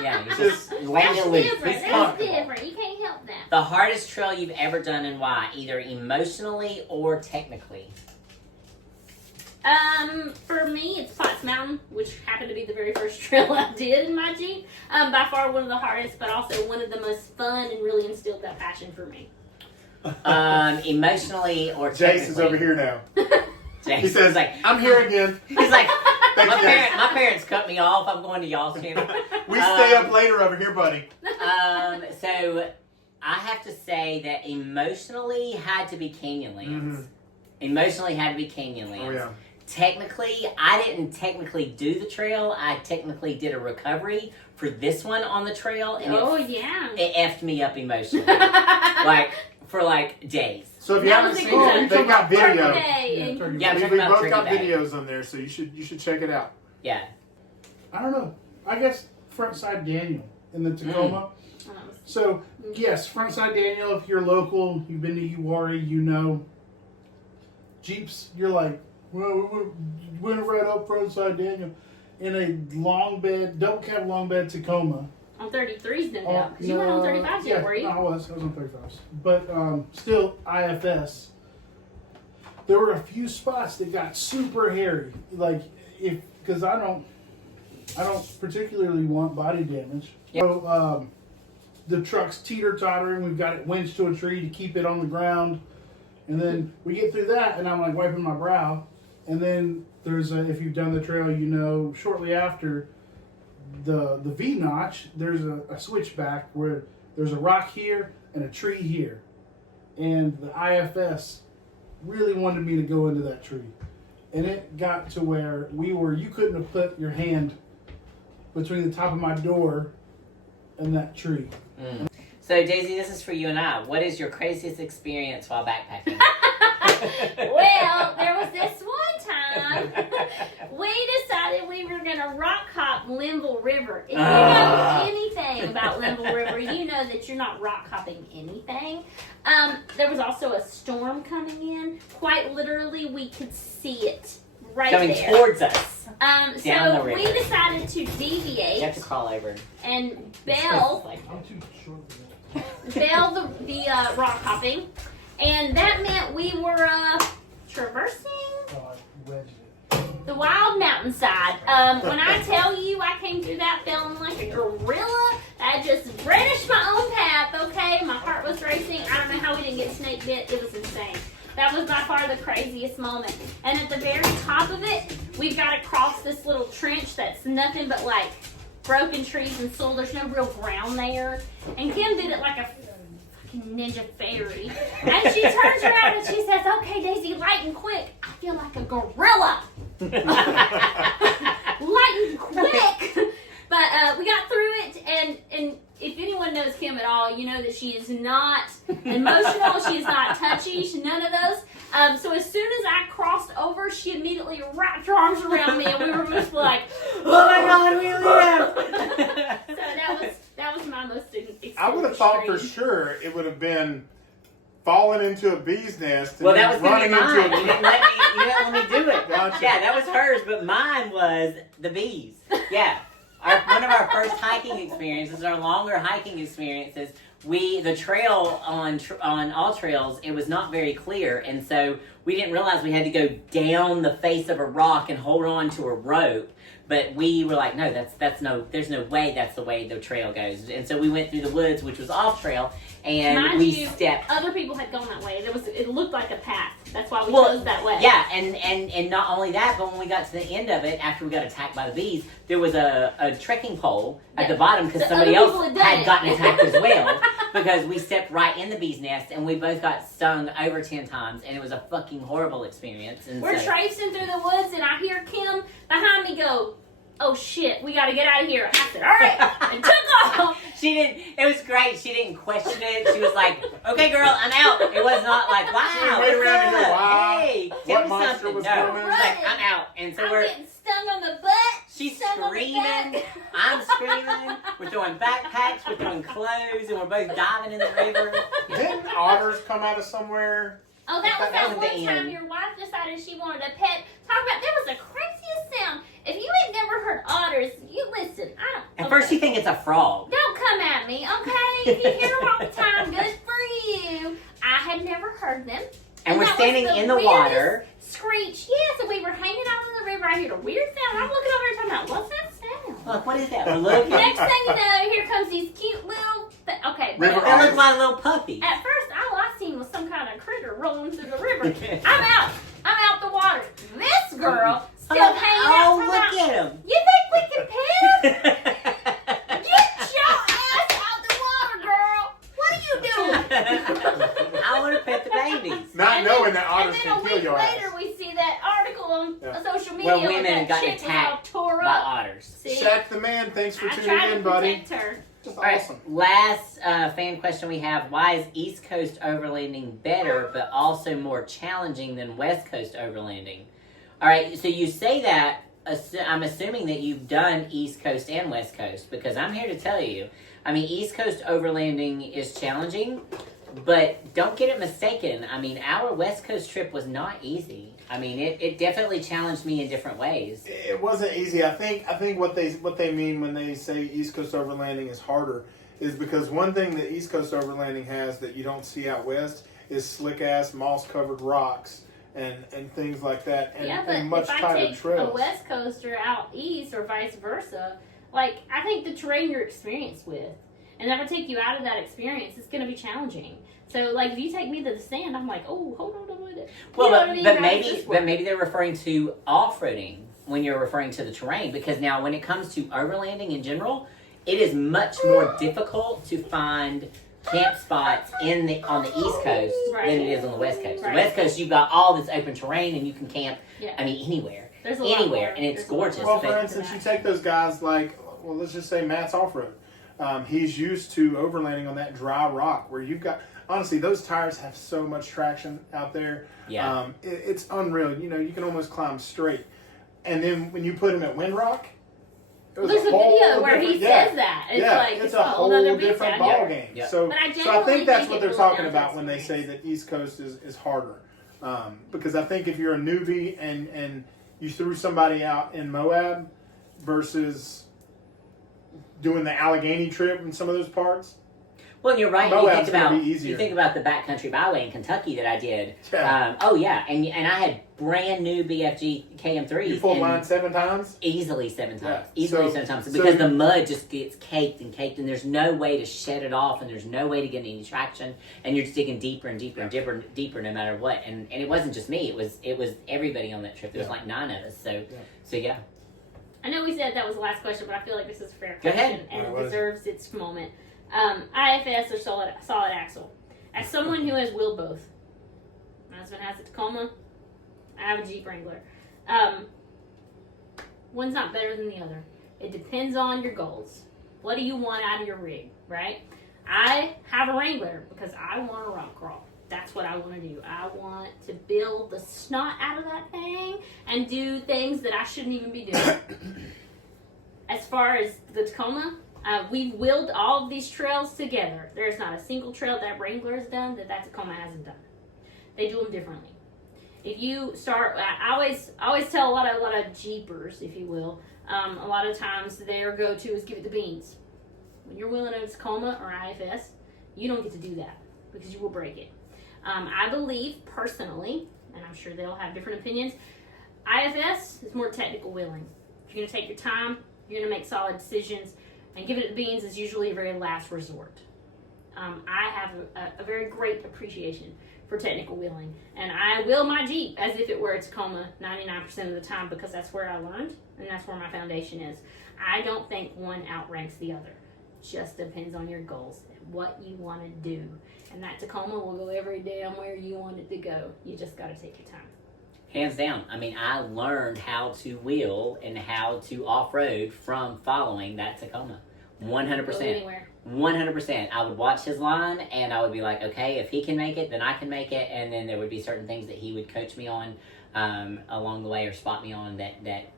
Yeah, he's Just just laying That's it loose. different. He's That's comfortable. different. You can't help that. The hardest trail you've ever done and why, either emotionally or technically. For me, it's Potts Mountain, which happened to be the very first trail I did in my Jeep. By far one of the hardest, but also one of the most fun and really instilled that passion for me. Emotionally or technically. Jace is over here now. Jace He says, is like, "I'm here again." he's like, Thank you, Jace. my parents cut me off. I'm going to y'all's channel. We stay up later over here, buddy. So I have to say that emotionally had to be Canyonlands. Mhm. Emotionally had to be Canyonlands. Oh yeah. Technically, I didn't technically do the trail. I technically did a recovery for this one on the trail, and Oh, yeah. it effed me up emotionally, like for like days. So if you That haven't was a seen good it, they've got Turkey video. Day, Yeah, and- turkey. Yeah, I'm We talking about both Turkey got Day. videos on there, so you should check it out. Yeah. I don't know. I guess frontside Daniel. in the Tacoma. Mm. So, yes, Frontside Daniel, if you're local, you've been to Uwharrie, you know. Jeeps, you're like, well, we went right up Frontside Daniel in a long bed, double cab long bed Tacoma. On 33s, no doubt. Because you weren't on 35s yet, were you? No, I was on 35s. But still, IFS. There were a few spots that got super hairy. Like, because I don't particularly want body damage. Yep. So, the truck's teeter-tottering. We've got it winched to a tree to keep it on the ground. And then we get through that, and I'm like wiping my brow. And then there's if you've done the trail, you know, shortly after the V-notch, there's a switchback where there's a rock here and a tree here. And the IFS really wanted me to go into that tree. And it got to where you couldn't have put your hand between the top of my door and that tree. Mm. So, Daisy, this is for you and I. What is your craziest experience while backpacking? Well, there was this one time we decided we were going to rock hop Linville River. If you know anything about Linville River, you know that you're not rock hopping anything. There was also a storm coming in. Quite literally, we could see it right Coming there. towards us. So down the river. we decided to deviate You have to crawl over. and bail I'm too short for that. the rock hopping, and that meant we were traversing Oh, I wedged it. the wild mountainside. When I tell you I came through that feeling like a gorilla, I just brandished my own path, okay? My heart was racing. I don't know how we didn't get snake bit. It was insane. That was by far the craziest moment. And at the very top of it, we've got to cross this little trench that's nothing but like broken trees and soil. There's no real ground there. And Kim did it like a fucking ninja fairy. And she turns around and she says, okay, Daisy, light and quick. I feel like a gorilla. Light and quick. But we got through it, and if anyone knows Kim at all, you know that she is not emotional, she is not touchy, she's none of those. So as soon as I crossed over, she immediately wrapped her arms around me, and we were just like, Oh my God, we live! So that was my most extreme. I would have thought for sure it would have been falling into a bee's nest. And Well, that was going to running be mine. into You didn't let me do it. Gotcha. Yeah, that was hers, but mine was the bees. Yeah. One of our first hiking experiences, our longer hiking experiences, the trail on all trails, it was not very clear, and so we didn't realize we had to go down the face of a rock and hold on to a rope. But we were like, no, there's no way that's the way the trail goes. And so we went through the woods, which was off trail, and Mind we you, stepped. Other people had gone that way. It looked like a path. That's why we chose that way. Yeah, and not only that, but when we got to the end of it, after we got attacked by the bees, there was a trekking pole at the bottom because somebody other else people had done had it. gotten attacked as well. Because we stepped right in the bee's nest, and we both got stung over 10 times, and it was a fucking horrible experience. And We're so, traipsing through the woods, and I hear Kim behind me go, oh shit, we gotta get out of here. I said, all right, and took off. it was great. She didn't question it. She was like, okay, girl, I'm out. It was not like, wow, She didn't wait what's around to up? hear, wow, Hey, what tell me monster something. was No, coming? she was like, I'm out. And so I'm we're... getting stung on the butt. She's stung on the screaming. back. I'm screaming. We're throwing backpacks. We're throwing clothes, and we're both diving in the river. Didn't otters come out of somewhere? Oh, that was That that was one at the time end. your wife decided she wanted a pet. Talk about, there was the craziest sound. If you ain't never heard otters, you listen. I don't. At first, you think it's a frog. Don't come at me, okay? If you hear them all the time, good for you. I had never heard them. And we're that was standing in the weirdest water. Screech. Yes, and we were hanging out in the river. I heard a weird sound. I'm looking over there talking about, what's that sound? Look, what is that? We're looking. Next thing you know, here comes these cute little... okay. River but- That looks like a little puppy. At first, all I seen was some kind of critter rolling through the river. I'm out. I'm out the water. This girl still hanging out. Oh, from look out. at him. You think we can pet him? Get your ass out the water, girl. What are you doing? I want to pet the babies. Not And knowing then- that otters and can then kill a week your later, ass. we see that article on Yeah. social media. Well, women with have that gotten chick was all attacked tore by up. otters. See? Shaq the man, thanks for I tuning tried to in, buddy. protect her. That's All right, awesome. last fan question we have. Why is East Coast overlanding better, but also more challenging than West Coast overlanding? All right, so you say that, I'm assuming that you've done East Coast and West Coast, because I'm here to tell you, I mean, East Coast overlanding is challenging, but don't get it mistaken. I mean, our West Coast trip was not easy. I mean, it definitely challenged me in different ways. It wasn't easy. I think what they mean when they say East Coast overlanding is harder is because one thing that East Coast overlanding has that you don't see out west is slick ass moss covered rocks and things like that, and, Yeah, but and much if I tighter take trails. a West Coaster out east or vice versa, like, I think the terrain you're experienced with, and if I take you out of that experience, it's going to be challenging. So, like, if you take me to the stand, I'm like, oh, hold on a minute. Well, You know what I mean? but How maybe does this work? they're referring to off-roading when you're referring to the terrain, because now when it comes to overlanding in general, it is much more difficult to find camp spots on the East Coast Right. than it is on the West Coast. Right. The West Coast, you've got all this open terrain and you can camp. Yeah. I mean, anywhere, There's a lot anywhere, more- and it's there's a lot gorgeous. more Well, but- for instance, you take those guys like, well, let's just say Matt's off-road. He's used to overlanding on that dry rock where you've got, honestly, those tires have so much traction out there. Yeah. It's unreal. You know, you can almost climb straight. And then when you put them at Windrock, it was There's a whole video where he different- yeah. says that. It's Yeah, like, it's a whole other beast different out ball here. game. Yeah. So, But I so I genuinely think that's think what it they're boils talking down to about when they say experience. that East Coast is harder. Because I think if you're a newbie and you threw somebody out in Moab versus doing the Allegheny trip in some of those parts, Well, you're right. Moab's gonna be easier. You think about the backcountry byway in Kentucky that I did. Yeah. Oh yeah, and I had brand new BFG KM3s. you pulled and mine 7 times. easily 7 times. Yeah. Easily So- 7 times. so Because you- the mud just gets caked, and there's no way to shed it off, and there's no way to get any traction, and you're just digging deeper and deeper and deeper no matter what. And it wasn't just me, it was everybody on that trip. There was Yeah. like 9 of us. So yeah. I know we said that was the last question, but I feel like this is a fair Go question ahead. and Alright, it what is it? deserves its moment. IFS or solid axle. As someone who has wheeled both, my husband has a Tacoma. I have a Jeep Wrangler. One's not better than the other. It depends on your goals. What do you want out of your rig, right? I have a Wrangler because I want to rock crawl. That's what I want to do. I want to build the snot out of that thing and do things that I shouldn't even be doing. As far as the Tacoma, we've wheeled all of these trails together. There's not a single trail that Wrangler has done that Tacoma hasn't done. They do them differently. If you start, I always tell a lot of Jeepers, if you will, a lot of times their go-to is give it the beans. When you're wheeling a Tacoma or IFS, you don't get to do that because you will break it. I believe personally, and I'm sure they'll have different opinions, IFS is more technical wheeling. You're going to take your time, you're going to make solid decisions, and giving it the beans is usually a very last resort. I have a very great appreciation for technical wheeling, and I wheel my Jeep as if it were a Tacoma 99% of the time because that's where I learned, and that's where my foundation is. I don't think one outranks the other. Just depends on your goals and what you want to do. And that Tacoma will go every damn where you want it to go. You just got to take your time. Hands down. I mean, I learned how to wheel and how to off-road from following that Tacoma. 100%. Go anywhere. 100%. I would watch his line and I would be like, okay, if he can make it, then I can make it. And then there would be certain things that he would coach me on along the way or spot me on that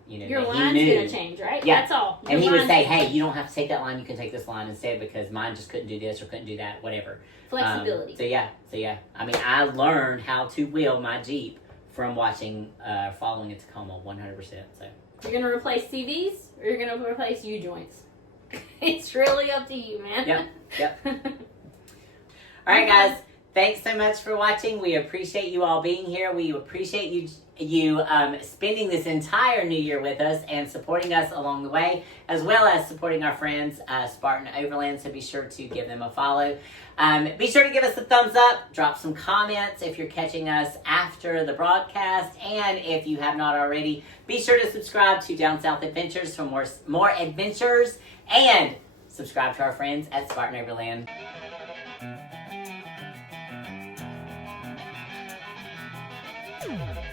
you know, Your that he line's knew. going to change, right? Yeah. That's all. And Your he would line's- say, hey, you don't have to take that line, you can take this line instead because mine just couldn't do this or couldn't do that, whatever. Flexibility. So yeah. I mean, I learned how to wheel my Jeep from watching, following a Tacoma 100%. So You're going to replace CVs or you're going to replace U-joints. It's really up to you, man. Yep. All right, guys. Thanks so much for watching. We appreciate you all being here. We appreciate you spending this entire new year with us and supporting us along the way, as well as supporting our friends, Spartan Overland. So be sure to give them a follow. Be sure to give us a thumbs up. Drop some comments if you're catching us after the broadcast. And if you have not already, be sure to subscribe to Down South Adventures for more adventures. And subscribe to our friends at Spartan Overland. Thank you.